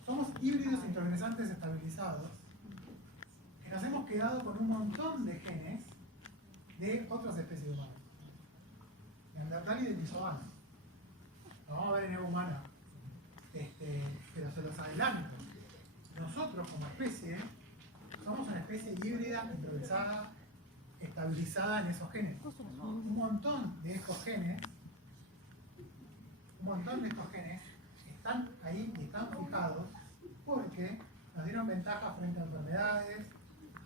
somos híbridos introgresantes estabilizados que nos hemos quedado con un montón de genes de otras especies humanas. Neandertal y denisovano. Lo vamos a ver en Eva Humana. Pero se los adelanto. Nosotros como especie somos una especie híbrida, introgresada, estabilizada en esos genes. Un montón de estos genes están ahí y están fijados porque nos dieron ventaja frente a enfermedades,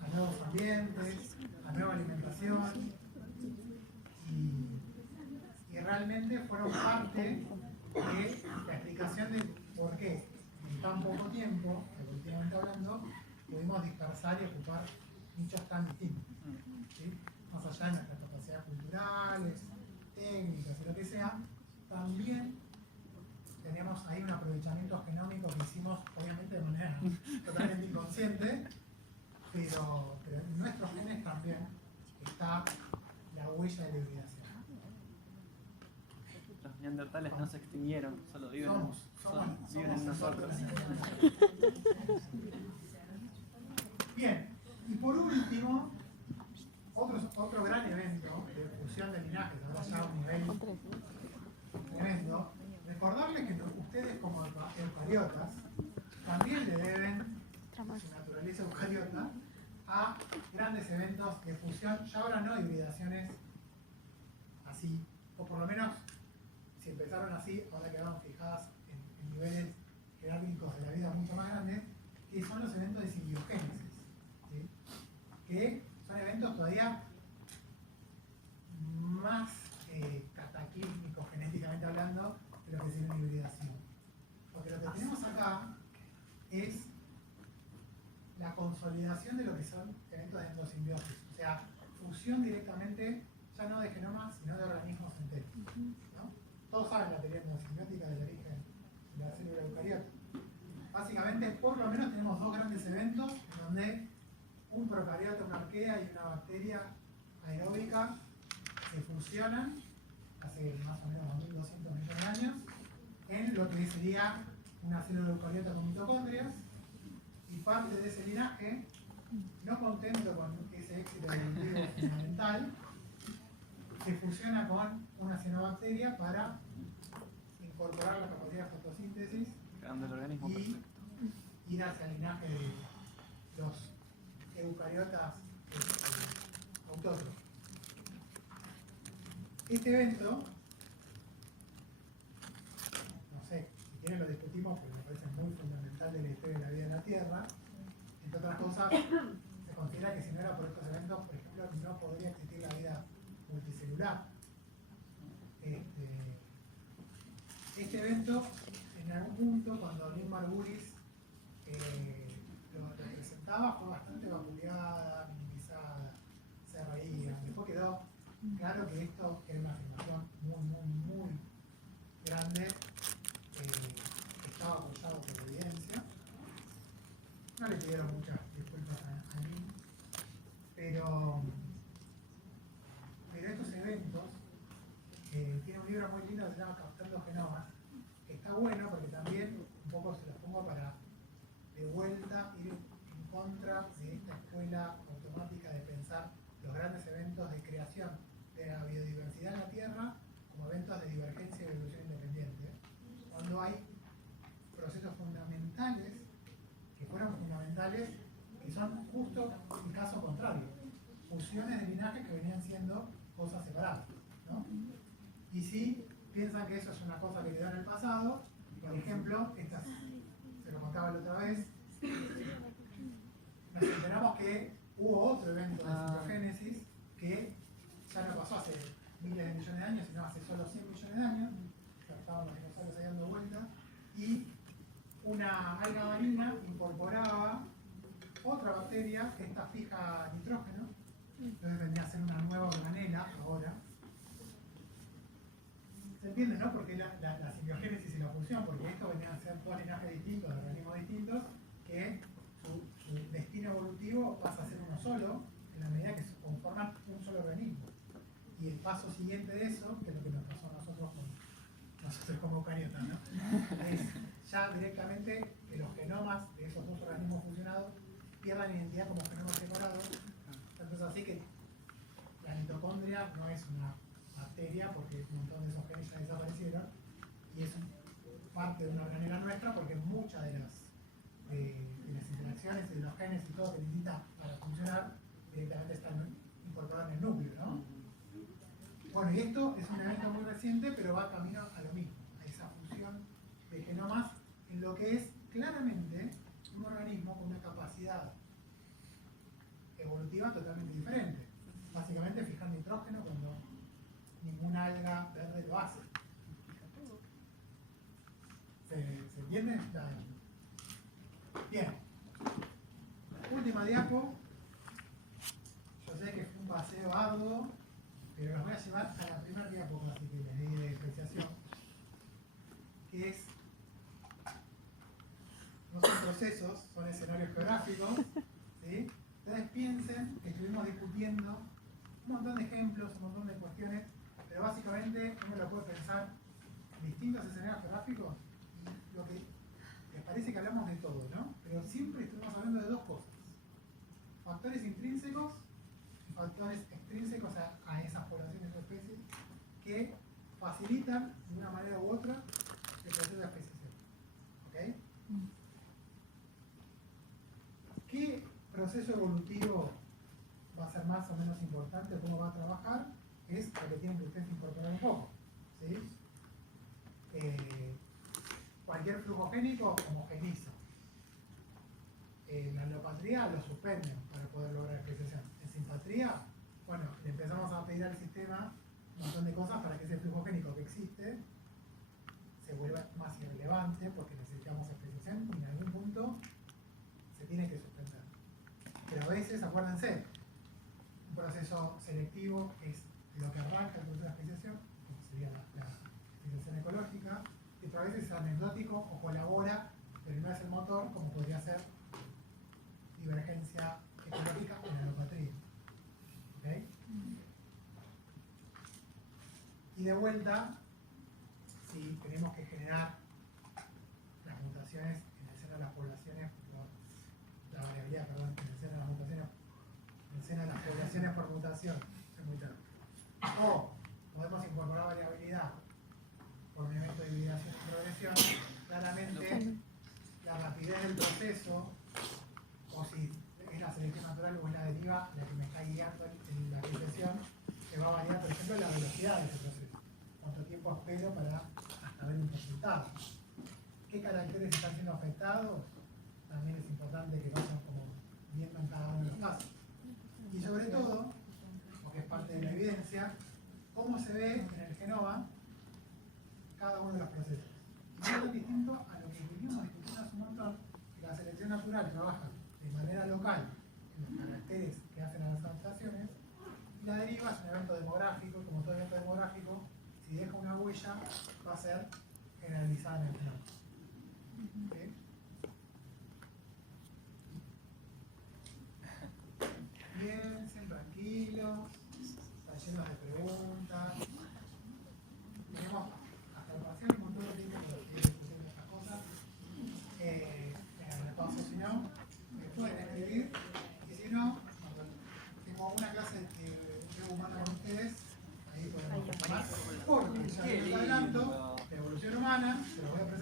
a nuevos ambientes, a nueva alimentación y realmente fueron parte de la explicación de por qué en tan poco tiempo, evolutivamente hablando, pudimos dispersar y ocupar nichos tan distintos. ¿Sí? Más allá de nuestras capacidades culturales, técnicas y lo que sea, también tenemos ahí un aprovechamiento genómico que hicimos obviamente de manera totalmente inconsciente, pero en nuestros genes también está la huella de la hibridación. Los neandertales no se extinguieron, solo viven, viven en nosotros. Bien, y por último, otro gran evento de fusión de linajes, ahora ya a un nivel tremendo, recordarles que ustedes como eucariotas también le deben su naturaleza eucariota a grandes eventos de fusión, ya ahora no hibridaciones así, o por lo menos si empezaron así, ahora quedaron fijadas en niveles jerárquicos de la vida mucho más grandes, que son los eventos de simbiogénesis, ¿sí? Que son eventos todavía más cataclísmicos genéticamente hablando de lo que sería una hibridación. Porque lo que tenemos acá es la consolidación de lo que son eventos de endosimbiosis, o sea, fusión directamente ya no de genomas, sino de organismos enteros. ¿No? Todos saben la teoría endosimbiótica del origen de la célula eucariota. Básicamente, por lo menos tenemos dos grandes eventos en donde un procariota, una arquea y una bacteria aeróbica se fusionan hace más o menos 2.200 millones de años en lo que sería una célula eucariota con mitocondrias, y parte de ese linaje, no contento con ese éxito evolutivo fundamental, se fusiona con una cianobacteria para incorporar la capacidad de fotosíntesis Creando el organismo y perfecto. ir hacia el linaje de los eucariotas autótrofos. Este evento, no sé, si quieren lo discutimos porque me parece muy fundamental de la historia de la vida en la Tierra. Entre otras cosas, se considera que si no era por estos eventos, por ejemplo, no podría existir la vida multicelular. Este evento, en algún punto, cuando Lynn Margulis lo presentaba, fue bastante vapuleada, minimizada, se reía. Después quedó claro que esto era una afirmación muy grande, estaba apoyado por evidencia. No le pidieron muchas disculpas a Lynn, pero estos eventos, tiene un libro muy lindo que se llama Captando Genomas, que está bueno porque también un poco se los pongo para de vuelta ir en contra de esta escuela automática de pensar los grandes eventos de creación de la biodiversidad en la Tierra como eventos de divergencia y evolución independiente, cuando hay procesos fundamentales que fueron fundamentales y son justo el caso contrario, fusiones de linajes que venían siendo cosas separadas, ¿no? Y si piensan que eso es una cosa que quedó en el pasado, por ejemplo, se lo contaba la otra vez, nos enteramos que hubo otro evento de citogénesis que ya no pasó hace miles de millones de años, sino hace solo 100 millones de años, ya estaban los dinosaurios ahí dando vueltas, y una alga marina incorporaba otra bacteria que esta fija nitrógeno, entonces vendría a ser una nueva organela ahora. ¿Se entiende, no? Porque la simbiogénesis y la fusión, porque esto venía a ser dos linajes distintos, de organismos distintos, que su destino evolutivo pasa a ser uno solo, en la medida que se conforman un solo organismo. Y el paso siguiente de eso, que es lo que nos pasó a nosotros como eucariotas, ¿no? Es ya directamente que los genomas de esos dos organismos fusionados pierdan identidad como genomas separados. Entonces así que la mitocondria no es una bacteria porque un montón de esos genes ya desaparecieron y es parte de una organela nuestra porque muchas de las interacciones y de los genes y todo que necesita para funcionar directamente están incorporados en el núcleo, ¿no? Bueno, y esto es un evento muy reciente, pero va camino a lo mismo, a esa fusión de genomas en lo que es claramente un organismo con una capacidad evolutiva totalmente diferente. Básicamente fijar nitrógeno cuando ninguna alga verde lo hace. ¿Se entiende? Bien. Última diapo. Yo sé que fue un paseo arduo, pero los voy a llevar a la primera diapo, así que les di de especiación, que es, no son procesos, son escenarios geográficos, ¿sí? Ustedes piensen que estuvimos discutiendo un montón de ejemplos, un montón de cuestiones, pero básicamente uno lo puede pensar en distintos escenarios geográficos y lo que les parece que hablamos de todo, ¿no? Pero siempre estuvimos hablando de dos cosas: factores intrínsecos y factores extrínsecos a esas poblaciones o especies que facilitan de una manera u otra el proceso de especiación. ¿Ok? ¿Qué proceso evolutivo va a ser más o menos importante, cómo va a trabajar? Es lo que tienen que ustedes incorporar un poco, ¿sí? Cualquier flujo génico homogeniza. En la alopatría lo suspenden para poder lograr especiación. En simpatría, bueno, le empezamos a pedir al sistema un montón de cosas para que ese flujo génico que existe se vuelva más irrelevante porque necesitamos especiación y en algún punto se tiene que suspender. Pero a veces, acuérdense, un proceso selectivo es lo que arranca el proceso de especiación, que sería la especiación ecológica, y otras veces es anecdótico o colabora, pero no es el motor, como podría ser divergencia ecológica en la alopatría. ¿Okay? Y de vuelta, si tenemos que generar las mutaciones en el seno de las poblaciones, la variabilidad, perdón, en el seno de las mutaciones, en el seno de las poblaciones por mutación, es muy tarde. O podemos incorporar variabilidad por un evento de hibridación y progresión. Claramente la rapidez del proceso, o si es la selección natural o es la deriva la que me está guiando en la sucesión, que va a variar, por ejemplo, la velocidad de ese proceso. Cuánto tiempo espero para hasta ver un resultado. ¿Qué caracteres están siendo afectados? También es importante que vayan como viendo en cada uno de los casos. Y sobre todo, porque es parte de la evidencia, cómo se ve en el genoma cada uno de los procesos. Y es muy distinto a lo que venimos discutiendo hace un montón, que la selección natural trabaja de manera local en los caracteres que hacen a las adaptaciones, y la deriva es un evento demográfico, y como todo evento demográfico, si deja una huella, va a ser generalizada en el genoma. ¿Okay? Bien, siempre tranquilos, están llenos de preguntas. Tenemos hasta el parcial un montón de tiempo para seguir discutiendo estas cosas. Me paso, si no, me pueden escribir. Y si no, tengo una clase de humana con ustedes. Ahí podemos tomar. Porque ya les adelanto, la evolución humana, se lo voy a presentar.